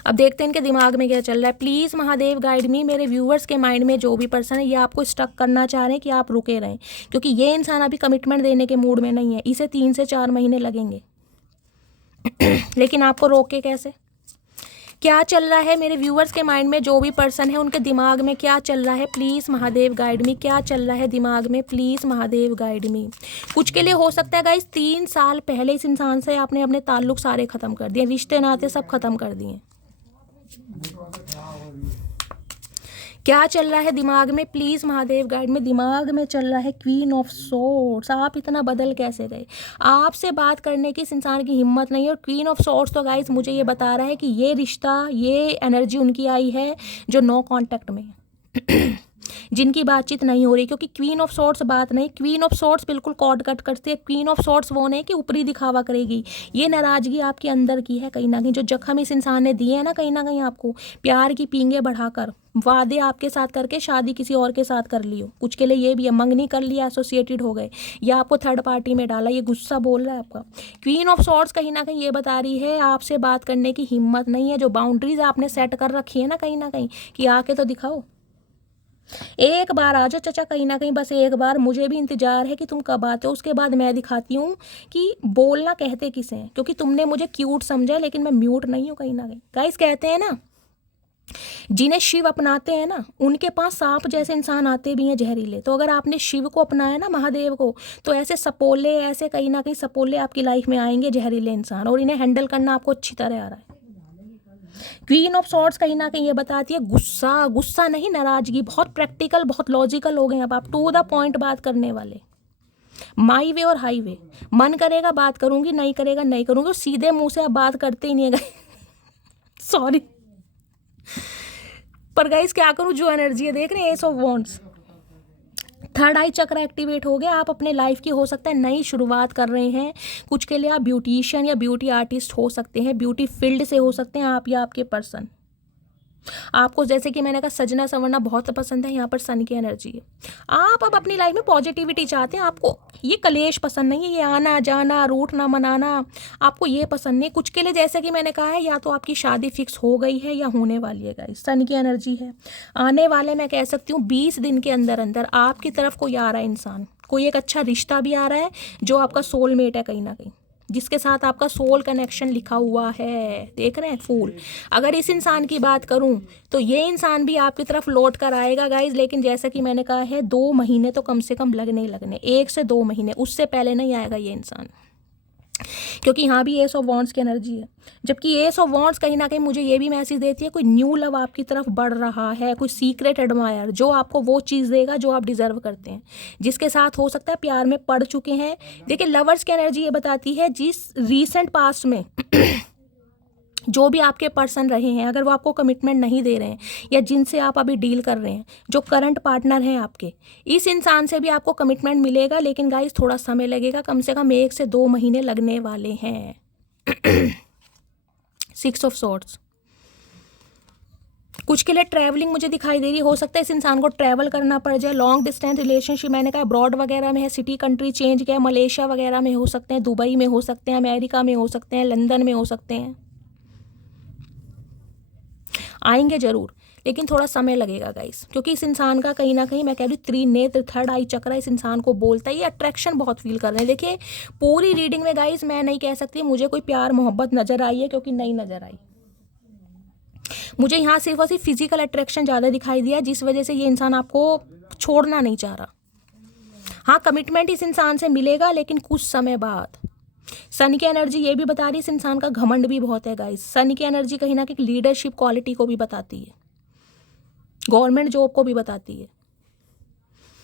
अब देखते हैं इनके दिमाग में क्या चल रहा है। प्लीज़ महादेव गाइड मी, मेरे व्यूअर्स के माइंड में जो भी पर्सन है ये आपको स्टक करना चाह रहे हैं कि आप रुके रहें, क्योंकि ये इंसान अभी कमिटमेंट देने के मूड में नहीं है। इसे 3 से 4 महीने लगेंगे लेकिन आपको रोके कैसे? क्या चल रहा है मेरे व्यूअर्स के माइंड में, जो भी पर्सन है उनके दिमाग में क्या चल रहा है? प्लीज़ महादेव गाइड मी, क्या चल रहा है दिमाग में? Please Mahadev guide me. कुछ के लिए हो सकता है गाइस 3 साल पहले इस इंसान से आपने अपने ताल्लुक सारे ख़त्म कर दिए, रिश्ते नाते सब ख़त्म कर दिए। क्या चल रहा है दिमाग में? प्लीज़ महादेव गाइड में। दिमाग में चल रहा है क्वीन ऑफ सोर्ड्स। आप इतना बदल कैसे गए? आपसे बात करने की इस इंसान की हिम्मत नहीं है। और क्वीन ऑफ सोर्ड्स तो गाइस मुझे ये बता रहा है कि ये रिश्ता, ये एनर्जी उनकी आई है जो नो कांटेक्ट में है जिनकी बातचीत नहीं हो रही, क्योंकि क्वीन ऑफ सॉर्ट्स बात नहीं, क्वीन ऑफ सॉर्ट्स बिल्कुल कॉर्ड कट करती है। क्वीन ऑफ सॉर्ट्स वो नहीं कि ऊपरी दिखावा करेगी। ये नाराज़गी आपके अंदर की है कहीं ना कहीं, जो जख्म इस इंसान ने दिए हैं ना कहीं ना कहीं आपको, प्यार की पींगे बढ़ाकर, वादे आपके साथ करके शादी किसी और के साथ कर ली हो। कुछ के लिए ये भी है, मंगनी कर लिया, एसोसिएटेड हो गए, या आपको थर्ड पार्टी में डाला, ये गुस्सा बोल रहा है आपका। क्वीन ऑफ सॉर्ट्स कहीं ना कहीं ये बता रही है आपसे बात करने की हिम्मत नहीं है। जो बाउंड्रीज आपने सेट कर रखी है ना कहीं कि आके तो दिखाओ, एक बार आ जाओ चाचा, कहीं ना कहीं बस एक बार, मुझे भी इंतजार है कि तुम कब आते हो। उसके बाद मैं दिखाती हूँ कि बोलना कहते किसे हैं, क्योंकि तुमने मुझे क्यूट समझा लेकिन मैं म्यूट नहीं हूँ कहीं ना कहीं। गाइस कहते हैं ना, जिन्हें शिव अपनाते हैं ना उनके पास सांप जैसे इंसान आते भी हैं जहरीले। तो अगर आपने शिव को अपनाया ना, महादेव को, तो ऐसे सपोले, ऐसे कहीं ना कहीं सपोले आपकी लाइफ में आएंगे जहरीले इंसान, और इन्हें हैंडल करना आपको अच्छी तरह आ रहा है। क्वीन ऑफ सॉर्ट्स कहीं ना कहीं ये बताती है गुस्सा, गुस्सा नहीं नाराजगी। बहुत प्रैक्टिकल, बहुत लॉजिकल हो गए अब आप, टू द पॉइंट बात करने वाले। माई वे और हाई वे, मन करेगा बात करूंगी, नहीं करेगा नहीं करूंगी। सीधे मुंह से आप बात करते ही नहीं है सॉरी पर गाइस क्या करूं, जो एनर्जी है देख रहे हैं, एस ऑफ वॉन्ड्स, थर्ड आई चक्र एक्टिवेट हो गया। आप अपने लाइफ की हो सकता है नई शुरुआत कर रहे हैं। कुछ के लिए आप ब्यूटिशियन या ब्यूटी आर्टिस्ट हो सकते हैं, ब्यूटी फील्ड से हो सकते हैं आप या आपके पर्सन। आपको जैसे कि मैंने कहा सजना संवरना बहुत पसंद है, यहाँ पर सन की एनर्जी है। आप अब अपनी लाइफ में पॉजिटिविटी चाहते हैं, आपको ये कलेश पसंद नहीं है, ये आना जाना रूठना मनाना आपको ये पसंद नहीं। कुछ के लिए जैसे कि मैंने कहा है, या तो आपकी शादी फिक्स हो गई है या होने वाली है गाइस, सन की एनर्जी है। आने वाले मैं कह सकती हूँ 20 दिन के अंदर अंदर आपकी तरफ कोई आ रहा है इंसान, कोई एक अच्छा रिश्ता भी आ रहा है जो आपका सोलमेट है कहीं ना कहीं, जिसके साथ आपका सोल कनेक्शन लिखा हुआ है। देख रहे हैं फूल। अगर इस इंसान की बात करूं तो ये इंसान भी आपकी तरफ लौट कर आएगा गाइज, लेकिन जैसा कि मैंने कहा है 2 महीने तो कम से कम लगने ही लगने, 1 से 2 महीने, उससे पहले नहीं आएगा ये इंसान, क्योंकि यहाँ भी एस ऑफ वॉन्ड्स की एनर्जी है। जबकि एस ऑफ वॉन्ड्स कहीं ना कहीं मुझे ये भी मैसेज देती है कोई न्यू लव आपकी तरफ बढ़ रहा है, कोई सीक्रेट एडमायर जो आपको वो चीज़ देगा जो आप डिजर्व करते हैं, जिसके साथ हो सकता है प्यार में पड़ चुके हैं। देखिए लवर्स की एनर्जी ये बताती है जिस रीसेंट पास्ट में जो भी आपके पर्सन रहे हैं, अगर वो आपको कमिटमेंट नहीं दे रहे हैं या जिनसे आप अभी डील कर रहे हैं, जो करंट पार्टनर हैं आपके, इस इंसान से भी आपको कमिटमेंट मिलेगा, लेकिन गाइस थोड़ा समय लगेगा, कम से कम 1 से 2 महीने लगने वाले हैं। 6 ऑफ सॉर्ड्स, कुछ के लिए ट्रैवलिंग मुझे दिखाई दे रही, हो सकता है इस इंसान को ट्रैवल करना पड़ जाए। लॉन्ग डिस्टेंस रिलेशनशिप, मैंने कहा अब्रॉड वगैरह में है, सिटी कंट्री चेंज किया, मलेशिया वगैरह में हो सकते हैं, दुबई में हो सकते हैं, अमेरिका में हो सकते हैं, लंदन में हो सकते हैं। आएंगे जरूर, लेकिन थोड़ा समय लगेगा गाइस, क्योंकि इस इंसान का कहीं ना कहीं मैं कह रही हूँ त्रिनेत्र, थर्ड आई चक्र इस इंसान को बोलता है, ये अट्रैक्शन बहुत फील कर रहे हैं। देखिए पूरी रीडिंग में गाइस मैं नहीं कह सकती मुझे कोई प्यार मोहब्बत नजर आई है, क्योंकि नहीं नजर आई। मुझे यहाँ सिर्फ और सिर्फ फिजिकल अट्रैक्शन ज़्यादा दिखाई दिया, जिस वजह से ये इंसान आपको छोड़ना नहीं चाह रहा। हाँ, कमिटमेंट इस इंसान से मिलेगा, लेकिन कुछ समय बाद। सन की एनर्जी ये भी बता रही है इस इंसान का घमंड भी बहुत है गाइस। सन की एनर्जी कहीं ना कहीं लीडरशिप क्वालिटी को भी बताती है, गवर्नमेंट जॉब को भी बताती है,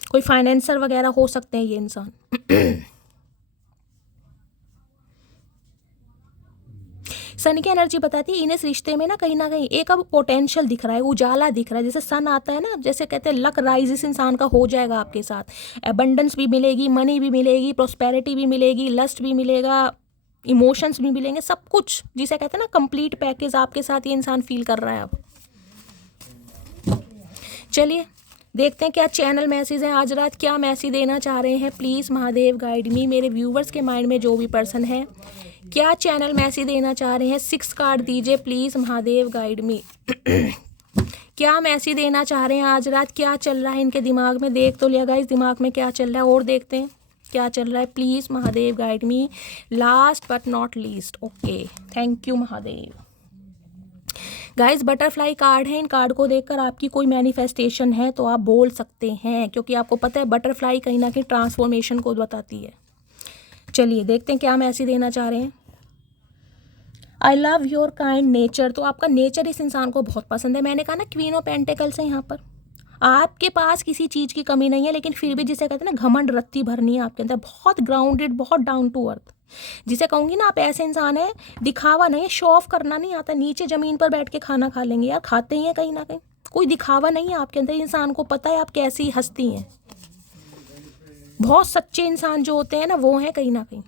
कोई फाइनेंसर वगैरह हो सकते हैं ये इंसान। सन की एनर्जी बताती है इन इस रिश्ते में ना कहीं एक अब पोटेंशियल दिख रहा है, उजाला दिख रहा है। जैसे सन आता है ना, जैसे कहते हैं लक राइज इस इंसान का हो जाएगा आपके साथ। एबंडेंस भी मिलेगी, मनी भी मिलेगी, प्रोस्पेरिटी भी मिलेगी, लस्ट भी मिलेगा, इमोशंस भी मिलेंगे, सब कुछ जिसे कहते हैं ना कंप्लीट पैकेज आपके साथ ये इंसान फील कर रहा है अब। चलिए देखते हैं क्या चैनल मैसेज है आज रात, क्या मैसेज देना चाह रहे हैं। Please Mahadev guide me. मेरे व्यूवर्स के माइंड में जो भी पर्सन है, क्या चैनल मैसेज देना चाह रहे हैं। 6 कार्ड दीजिए प्लीज़ महादेव गाइड मी। क्या मैसेज देना चाह रहे हैं आज रात, क्या चल रहा है इनके दिमाग में। देख तो लिया गाइस दिमाग में क्या चल रहा है, और देखते हैं क्या चल रहा है। Please Mahadev guide me. Last but not least. Okay, thank you Mahadev. Guys butterfly card है, इन कार्ड को देखकर आपकी कोई मैनिफेस्टेशन है तो आप बोल सकते हैं, क्योंकि आपको पता है बटरफ्लाई कहीं ना कहीं ट्रांसफॉर्मेशन को बताती है। चलिए देखते हैं क्या मैसेज देना चाह रहे हैं। I love your kind nature. तो आपका नेचर इस इंसान को बहुत पसंद है। मैंने कहा ना क्वीन ऑफ पेंटिकल्स है यहाँ पर। आपके पास किसी चीज़ की कमी नहीं है, लेकिन फिर भी जिसे कहते हैं ना घमंड रत्ती भरनी है आपके अंदर, बहुत ग्राउंडेड, बहुत डाउन टू अर्थ। जिसे कहूँगी ना आप ऐसे इंसान है, दिखावा नहीं है, शो ऑफ करना नहीं आता। नीचे ज़मीन पर बैठ के खाना खा लेंगे यार, खाते ही हैं कहीं ना कहीं। कोई दिखावा नहीं है आपके अंदर। इंसान को पता है आप कैसी हस्ती हैं। बहुत सच्चे इंसान जो होते हैं ना वो हैं कहीं ना कहीं।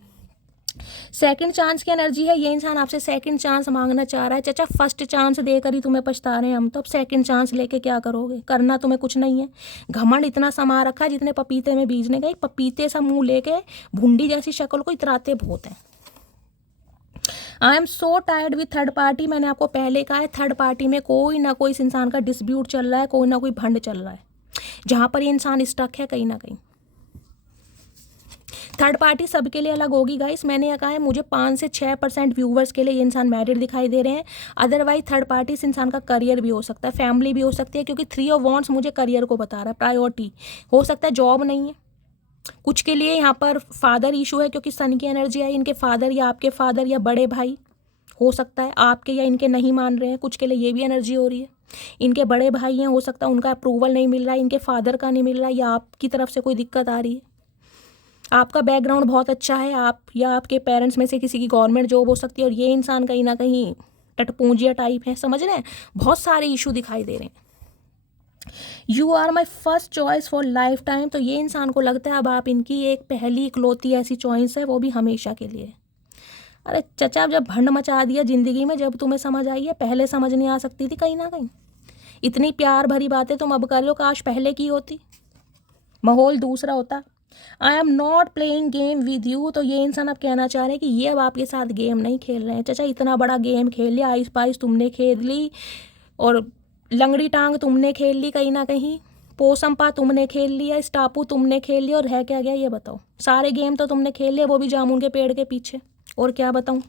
सेकंड चांस की एनर्जी है, ये इंसान आपसे सेकंड चांस मांगना चाह रहा है। चाचा फर्स्ट चांस देकर ही तुम्हें पछता रहे हैं हम, तो अब सेकंड चांस लेके क्या करोगे, करना तुम्हें कुछ नहीं है। घमंड इतना समा रखा है जितने पपीते में बीज ने गए, पपीते सा मुंह लेके भुंडी जैसी शक्ल को इतराते बहुत हैं। I am so tired with third party. मैंने आपको पहले कहा है थर्ड पार्टी में कोई ना कोई इस इंसान का डिस्प्यूट चल रहा है, कोई ना कोई भंड चल रहा है, जहाँ पर ये इंसान स्टक है कहीं ना कहीं। थर्ड पार्टी सबके लिए अलग होगी गाइस। मैंने यह कहा है मुझे 5 से 6% व्यूवर्स के लिए ये इंसान मैरिड दिखाई दे रहे हैं। अदरवाइज थर्ड पार्टी इस इंसान का करियर भी हो सकता है, फैमिली भी हो सकती है, क्योंकि 3 ऑफ वॉन्ड्स मुझे करियर को बता रहा है, प्रायोरिटी हो सकता है। जॉब नहीं है कुछ के लिए, यहाँ पर फादर इशू है, क्योंकि सन की एनर्जी आई। इनके फादर या आपके फादर या बड़े भाई हो सकता है, आपके या इनके नहीं मान रहे हैं, कुछ के लिए ये भी एनर्जी हो रही है। इनके बड़े भाई हैं, हो सकता है उनका अप्रूवल नहीं मिल रहा है, इनके फादर का नहीं मिल रहा है, या आपकी तरफ से कोई दिक्कत आ रही है। आपका बैकग्राउंड बहुत अच्छा है, आप या आपके पेरेंट्स में से किसी की गवर्नमेंट जॉब हो सकती है, और ये इंसान कहीं ना कहीं टटपूंजिया टाइप है, समझ रहे हैं। बहुत सारे इशू दिखाई दे रहे हैं। You are my first choice for lifetime. तो ये इंसान को लगता है अब आप इनकी एक पहली इकलौती ऐसी चॉइस है, वो भी हमेशा के लिए। अरे चचा जब भंड मचा दिया ज़िंदगी में, जब तुम्हें समझ आई है, पहले समझ नहीं आ सकती थी कहीं ना कहीं। इतनी प्यार भरी बातें तुम अब कर लो, काश पहले की होती, माहौल दूसरा होता। I am not playing game with you. तो ये इंसान अब कहना चाह रहे हैं कि ये अब आपके साथ गेम नहीं खेल रहे हैं। चाचा इतना बड़ा गेम खेल लिया, आइस पाइस तुमने खेल ली, और लंगड़ी टांग तुमने खेल ली कहीं ना कहीं, पोसंपा तुमने खेल लिया, स्टापू तुमने खेल लिया, और रह क्या गया ये बताओ। सारे गेम तो तुमने खेल लिए, वो भी जामुन के पेड़ के पीछे। और क्या बताऊँ।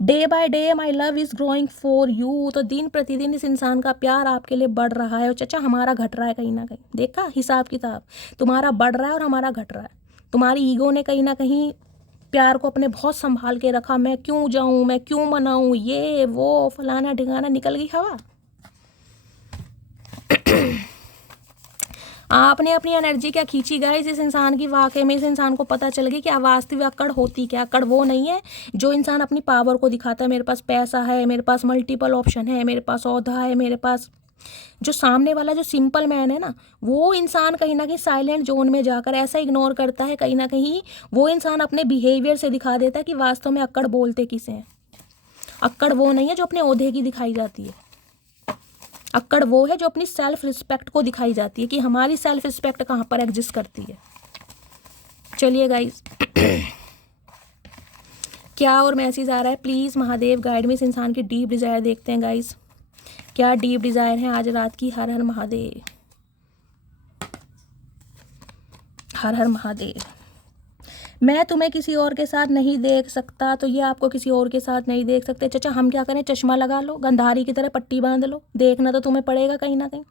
Day by day my love is growing for you. तो दिन प्रतिदिन इस इंसान का प्यार आपके लिए बढ़ रहा है, और चचा हमारा घट रहा है कहीं ना कहीं। देखा हिसाब किताब, तुम्हारा बढ़ रहा है और हमारा घट रहा है। तुम्हारी ईगो ने कहीं ना कहीं प्यार को अपने बहुत संभाल के रखा। मैं क्यों जाऊँ, मैं क्यों मनाऊँ, ये वो फलाना ढिकाना, निकल गई हवा। आपने अपनी एनर्जी क्या खींची गाइस इस इंसान की। वाकई में इस इंसान को पता चल गई कि वास्तविक अक्कड़ होती क्या। अक्कड़ वो नहीं है जो इंसान अपनी पावर को दिखाता है, मेरे पास पैसा है, मेरे पास मल्टीपल ऑप्शन है, मेरे पास औहदा है, मेरे पास। जो सामने वाला जो सिंपल मैन है ना, वो इंसान कहीं ना कहीं साइलेंट जोन में जाकर ऐसा इग्नोर करता है, कहीं ना कहीं वो इंसान अपने बिहेवियर से दिखा देता है कि वास्तव में अक्कड़ बोलते किसे हैं। अक्कड़ वो नहीं है जो अपने ओहदे की दिखाई जाती है। अक्कड़ वो है जो अपनी सेल्फ रिस्पेक्ट को दिखाई जाती है, कि हमारी सेल्फ रिस्पेक्ट कहाँ पर एग्जिस्ट करती है। चलिए गाइस क्या और मैसेज आ रहा है, प्लीज़ महादेव गाइड में। इस इंसान की डीप डिज़ायर देखते हैं गाइस, क्या डीप डिज़ायर है आज रात की। हर हर महादेव, हर हर महादेव। मैं तुम्हें किसी और के साथ नहीं देख सकता, तो ये आपको किसी और के साथ नहीं देख सकते। चाचा हम क्या करें, चश्मा लगा लो, गंधारी की तरह पट्टी बांध लो, देखना तो तुम्हें पड़ेगा कहीं ना कहीं।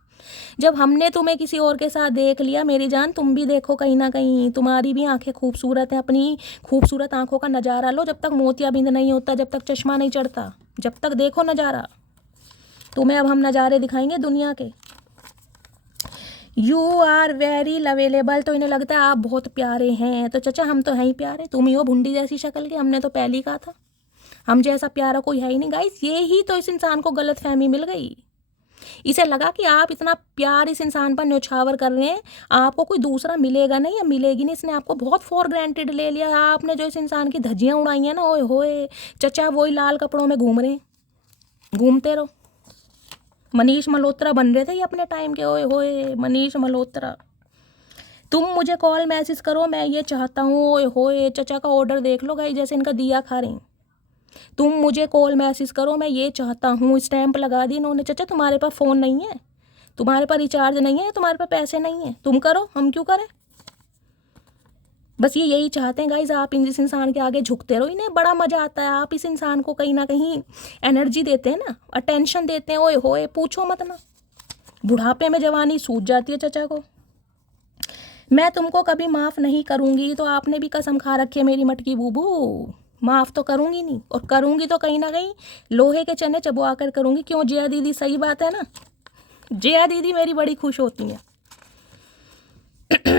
जब हमने तुम्हें किसी और के साथ देख लिया मेरी जान, तुम भी देखो कहीं ना कहीं, तुम्हारी भी आंखें खूबसूरत हैं, अपनी खूबसूरत आंखों का नज़ारा लो। जब तक मोतियाबिंद नहीं होता, जब तक चश्मा नहीं चढ़ता, जब तक देखो नज़ारा। तुम्हें अब हम नज़ारे दिखाएंगे दुनिया के। यू आर वेरी लवेलेबल, तो इन्हें लगता है आप बहुत प्यारे हैं। तो चाचा हम तो हैं ही प्यारे, तुम ही हो भुंडी जैसी शक्ल के, हमने तो पहले ही कहा था हम जैसा प्यारा कोई है ही नहीं। गाइस ये ही तो इस इंसान को गलत फहमी मिल गई। इसे लगा कि आप इतना प्यार इस इंसान पर न्यौछावर कर रहे हैं, आपको कोई दूसरा मिलेगा नहीं या मिलेगी नहीं। इसने आपको बहुत फॉर ग्रांटेड ले लिया। आपने जो इस इंसान की धज्जियाँ उड़ाई हैं ना, ओए होए चचा वही लाल कपड़ों में घूम रहे हैं, घूमते रहो। मनीष मल्होत्रा बन रहे थे ये अपने टाइम के, ओए होए मनीष मल्होत्रा। तुम मुझे कॉल मैसेज करो, मैं ये चाहता हूँ, ओए होए चचा का ऑर्डर देख लो गाइस, जैसे इनका दिया खा रहे हैं। तुम मुझे कॉल मैसेज करो, मैं ये चाहता हूँ। स्टैंप लगा दी इन्होंने। चाचा तुम्हारे पास फ़ोन नहीं है, तुम्हारे पास रिचार्ज नहीं है, तुम्हारे पास पैसे नहीं है, तुम करो, हम क्यों करें। बस ये यही चाहते हैं गाइज, आप इस इंसान के आगे झुकते रहो। इन्हें बड़ा मज़ा आता है, आप इस इंसान को कहीं ना कहीं एनर्जी देते हैं ना, अटेंशन देते हैं। ओए होए पूछो मत ना, बुढ़ापे में जवानी सूझ जाती है चचा को। मैं तुमको कभी माफ़ नहीं करूँगी, तो आपने भी कसम खा रखी है मेरी मटकी बूबू। माफ़ तो करूँगी नहीं, और करूँगी तो कहीं ना कहीं लोहे के चने चबवा कर करूँगी। क्यों जया दीदी, सही बात है ना, जया दीदी मेरी बड़ी खुश होती हैं।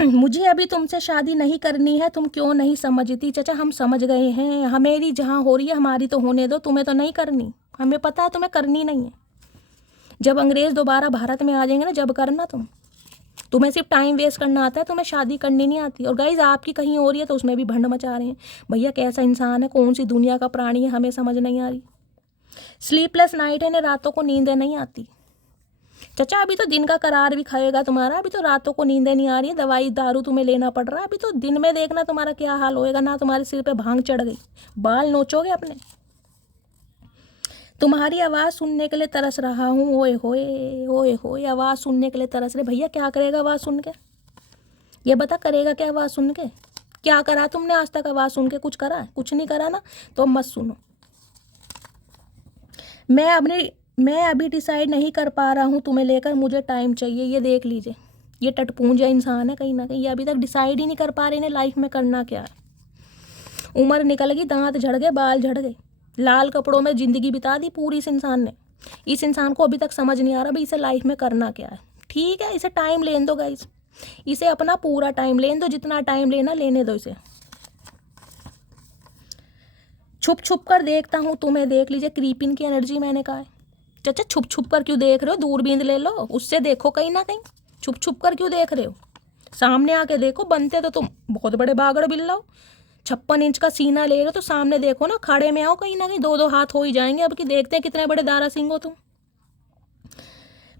मुझे अभी तुमसे शादी नहीं करनी है, तुम क्यों नहीं समझती। चाचा हम समझ गए हैं, हमेरी जहाँ हो रही है हमारी तो होने दो, तुम्हें तो नहीं करनी, हमें पता है तुम्हें करनी नहीं है। जब अंग्रेज़ दोबारा भारत में आ जाएंगे ना, जब करना तुम्हें सिर्फ टाइम वेस्ट करना आता है, तुम्हें शादी करनी नहीं आती। और गाइज आपकी कहीं हो रही है तो उसमें भी भंड मचा रहे हैं। भैया कैसा इंसान है, कौन सी दुनिया का प्राणी है, हमें समझ नहीं आ रही। स्लीपलेस नाइट है, इन्हें रातों को नींदें नहीं आती। चाचा अभी तो दिन का करार भी खाएगा तुम्हारा, अभी तो रातों को नींदें नहीं आ रही है, दवाई दारू तुम्हें लेना पड़ रहा है। अभी तो दिन में देखना तुम्हारा क्या हाल होएगा ना, तुम्हारे सिर पे भांग चढ़ गई, बाल नोचोगे अपने। तुम्हारी आवाज़ सुनने के लिए तरस रहा हूँ, ओए होए ओए होए आवाज़ सुनने के लिए तरस रहे। भैया क्या करेगा आवाज़ सुन के, ये बता करेगा क्या आवाज़ सुन के। क्या करा तुमने आज तक आवाज़ सुन के, कुछ करा है, कुछ नहीं करा ना, तो मत सुनो। मैं अभी डिसाइड नहीं कर पा रहा हूँ तुम्हें लेकर, मुझे टाइम चाहिए। ये देख लीजिए, ये टटपूंजा इंसान है कहीं ना कहीं, ये अभी तक डिसाइड ही नहीं कर पा रहे इन्हें लाइफ में करना क्या है। उम्र निकल गई, दांत झड़ गए, बाल झड़ गए, लाल कपड़ों में ज़िंदगी बिता दी पूरी इस इंसान ने। इस इंसान को अभी तक समझ नहीं आ रहा भाई इसे लाइफ में करना क्या है। ठीक है, इसे टाइम लेने दो गाइस, इसे अपना पूरा टाइम लेने दो, जितना टाइम लेना लेने दो इसे। छुप छुप कर देखता हूँ तुम्हें, देख लीजिए क्रीपिन की एनर्जी मैंने कहा है। चाचा छुप छुप कर क्यों देख रहे हो, दूरबीन ले लो, उससे देखो कहीं ना कहीं। छुप छुप कर क्यों देख रहे हो, सामने आके देखो। बनते तो तुम बहुत बड़े बागड़ बिल्ला हो, 56 इंच का सीना ले रहे हो, तो सामने देखो ना, खड़े में आओ कहीं ना कहीं, 2-2 हाथ हो ही जाएंगे अब की, देखते हैं कितने बड़े दारा सिंह हो तुम।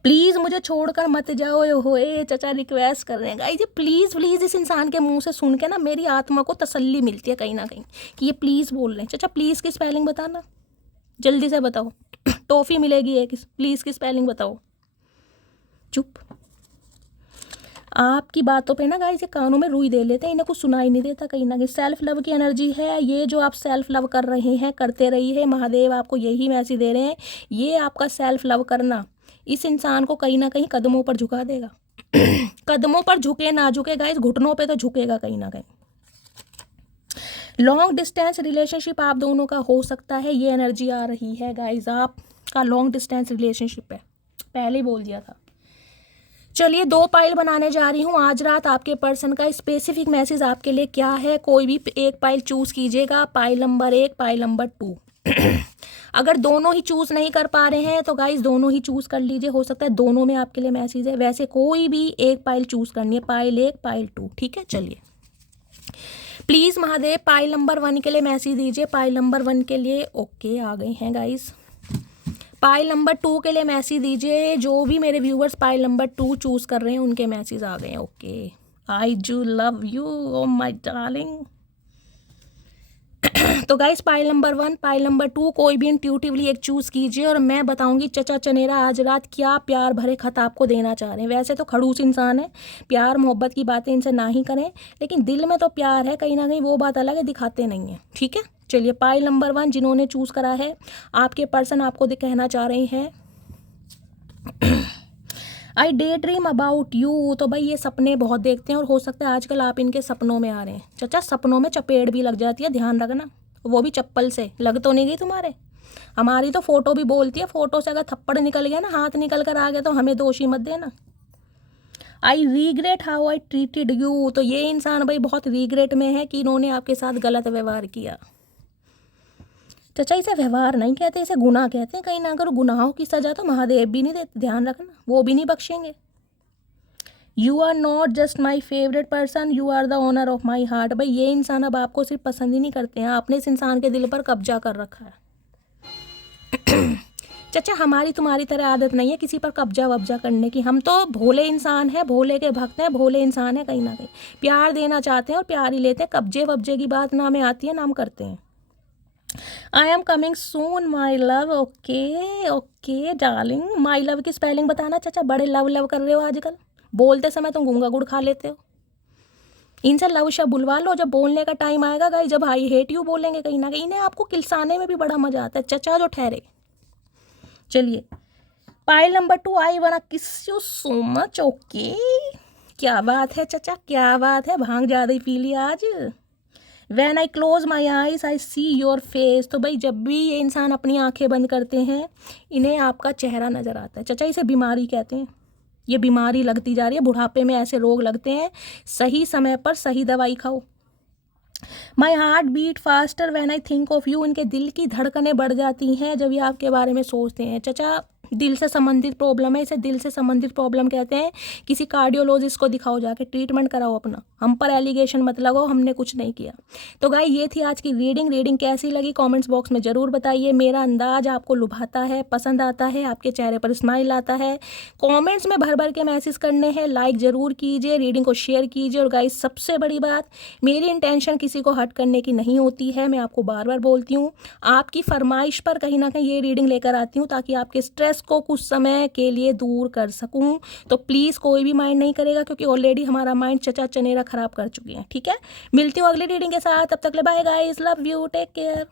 प्लीज़ मुझे छोड़कर मत जाओ, होए चचा रिक्वेस्ट कर रहे हैं गाइस। ये प्लीज़ प्लीज़ इस इंसान के मुंह से सुन के ना मेरी आत्मा को तसल्ली मिलती है कहीं ना कहीं, कि ये प्लीज़ बोल रहे हैं। चाचा प्लीज़ की स्पेलिंग बताना, जल्दी से बताओ, टॉफ़ी मिलेगी एक, प्लीज़ की स्पेलिंग बताओ। चुप, आपकी बातों पे ना गाइस ये कानों में रुई दे लेते हैं, इन्हें कुछ सुनाई नहीं देता कहीं ना कहीं। सेल्फ लव की एनर्जी है ये, जो आप सेल्फ लव कर रहे हैं, करते रहिए। महादेव आपको यही मैसेज दे रहे हैं, ये आपका सेल्फ लव करना इस इंसान को कहीं ना कहीं कदमों पर झुका देगा। कदमों पर झुके ना झुके गाइस, घुटनों पे तो झुकेगा कहीं ना कहीं। लॉन्ग डिस्टेंस रिलेशनशिप आप दोनों का हो सकता है, ये एनर्जी आ रही है गाइस, आपका लॉन्ग डिस्टेंस रिलेशनशिप है, पहले ही बोल दिया था। चलिए 2 पाइल बनाने जा रही हूँ आज रात। आपके पर्सन का स्पेसिफिक मैसेज आपके लिए क्या है, कोई भी एक पाइल चूज़ कीजिएगा, पाइल नंबर 1, पाइल नंबर 2। अगर दोनों ही चूज़ नहीं कर पा रहे हैं तो गाइस दोनों ही चूज़ कर लीजिए, हो सकता है दोनों में आपके लिए मैसेज है। वैसे कोई भी एक पाइल चूज़ करनी है, पाइल 1, पाइल 2, ठीक है। चलिए प्लीज़ महादेव पाइल नंबर 1 के लिए मैसेज दीजिए। पाइल नंबर 1 के लिए ओके आ गए हैं गाइस। पाइल नंबर 2 के लिए मैसेज दीजिए। जो भी मेरे व्यूवर्स पाइल नंबर 2 चूज़ कर रहे हैं उनके मैसेज आ गए हैं। Okay, I do love you O my darling. तो guys pile number 1, pile number 2 कोई भी इंट्यूटिवली एक चूज़ कीजिए और मैं बताऊंगी चचा चनेरा आज रात क्या प्यार भरे खत आपको देना चाह रहे हैं। वैसे तो खड़ूस इंसान है, प्यार मोहब्बत की बातें इनसे ना ही करें, लेकिन दिल में तो प्यार है कहीं ना कहीं, वो बात अलग है, दिखाते नहीं हैं। ठीक है, चलिए पाइल नंबर 1 जिन्होंने चूज़ करा है, आपके पर्सन आपको कहना चाह रहे हैं आई डे ड्रीम अबाउट यू। तो भाई ये सपने बहुत देखते हैं और हो सकता है आजकल आप इनके सपनों में आ रहे हैं। चचा सपनों में चपेट भी लग जाती है, ध्यान रखना, वो भी चप्पल से। लग तो नहीं गई तुम्हारे? हमारी तो फोटो भी बोलती है, फोटो से अगर थप्पड़ निकल गया ना, हाथ निकल कर आ गया तो हमें दोषी मत देना। आई रीग्रेट हाउ आई ट्रीटेड यू। तो ये इंसान भाई बहुत रीग्रेट में है कि इन्होंने आपके साथ गलत व्यवहार किया। चचा इसे व्यवहार नहीं कहते, इसे गुनाह कहते हैं। कहीं ना अगर गुनाहों की सजा तो महादेव भी नहीं देते, ध्यान रखना, वो भी नहीं बख्शेंगे। You are not just my favourite person, you are the owner of my heart. भाई ये इंसान अब आपको सिर्फ पसंद ही नहीं करते हैं, आपने इस इंसान के दिल पर कब्जा कर रखा है। चचा हमारी तुम्हारी तरह आदत नहीं है किसी पर कब्जा वब्जा करने की, हम तो भोले इंसान हैं, भोले के भक्त हैं, भोले इंसान हैं। कहीं ना कहीं प्यार देना चाहते हैं और प्यार ही लेते हैं, कब्जे वब्जे की बात ना हमें आती है ना हम करते हैं। I am coming soon my love. Okay okay darling, my love की स्पेलिंग बताना। चचा बड़े लव लव कर रहे हो आजकल, बोलते समय तुम गूंगा गुड़ खा लेते हो। इनसे लव शब्द बुलवा लो, जब बोलने का टाइम आएगा गाइस, जब आई हेट यू बोलेंगे कहीं ना कहीं, इन्हें आपको किलसाने में भी बड़ा मजा आता है, चचा जो ठहरे। चलिए पाइल नंबर 2, आई वाना किस यू सो मच। ओके क्या बात है चचा, क्या बात है, भांग ज़्यादा ही पी लिया आज। When I close my eyes I see your face. तो भाई जब भी ये इंसान अपनी आंखें बंद करते हैं इन्हें आपका चेहरा नज़र आता है। चचा इसे बीमारी कहते हैं, ये बीमारी लगती जा रही है, बुढ़ापे में ऐसे रोग लगते हैं, सही समय पर सही दवाई खाओ। My heart beat faster when I think of you. इनके दिल की धड़कनें बढ़ जाती हैं जब ये आपके बारे में सोचते हैं। चचा दिल से संबंधित प्रॉब्लम है, इसे दिल से संबंधित प्रॉब्लम कहते हैं। किसी कार्डियोलॉजिस्ट को दिखाओ, जाके ट्रीटमेंट कराओ अपना, हम पर एलिगेशन मत लगाओ, हमने कुछ नहीं किया। तो गाइस ये थी आज की रीडिंग कैसी लगी कमेंट्स बॉक्स में ज़रूर बताइए। मेरा अंदाज आपको लुभाता है, पसंद आता है, आपके चेहरे पर स्माइल आता है, कमेंट्स में भर भर के मैसेज करने हैं, लाइक ज़रूर कीजिए, रीडिंग को शेयर कीजिए। और गाइस सबसे बड़ी बात, मेरी इंटेंशन किसी को हर्ट करने की नहीं होती है, मैं आपको बार बार बोलती हूँ, आपकी फरमाइश पर कहीं ना कहीं ये रीडिंग लेकर आती हूँ ताकि आपके स्ट्रेस को कुछ समय के लिए दूर कर सकूं। तो प्लीज़ कोई भी माइंड नहीं करेगा, क्योंकि ऑलरेडी हमारा माइंड चचा चनेरा खराब कर चुके हैं। ठीक है, मिलती हूँ अगली रीडिंग के साथ, तब तक ले bye guys, love you, take care.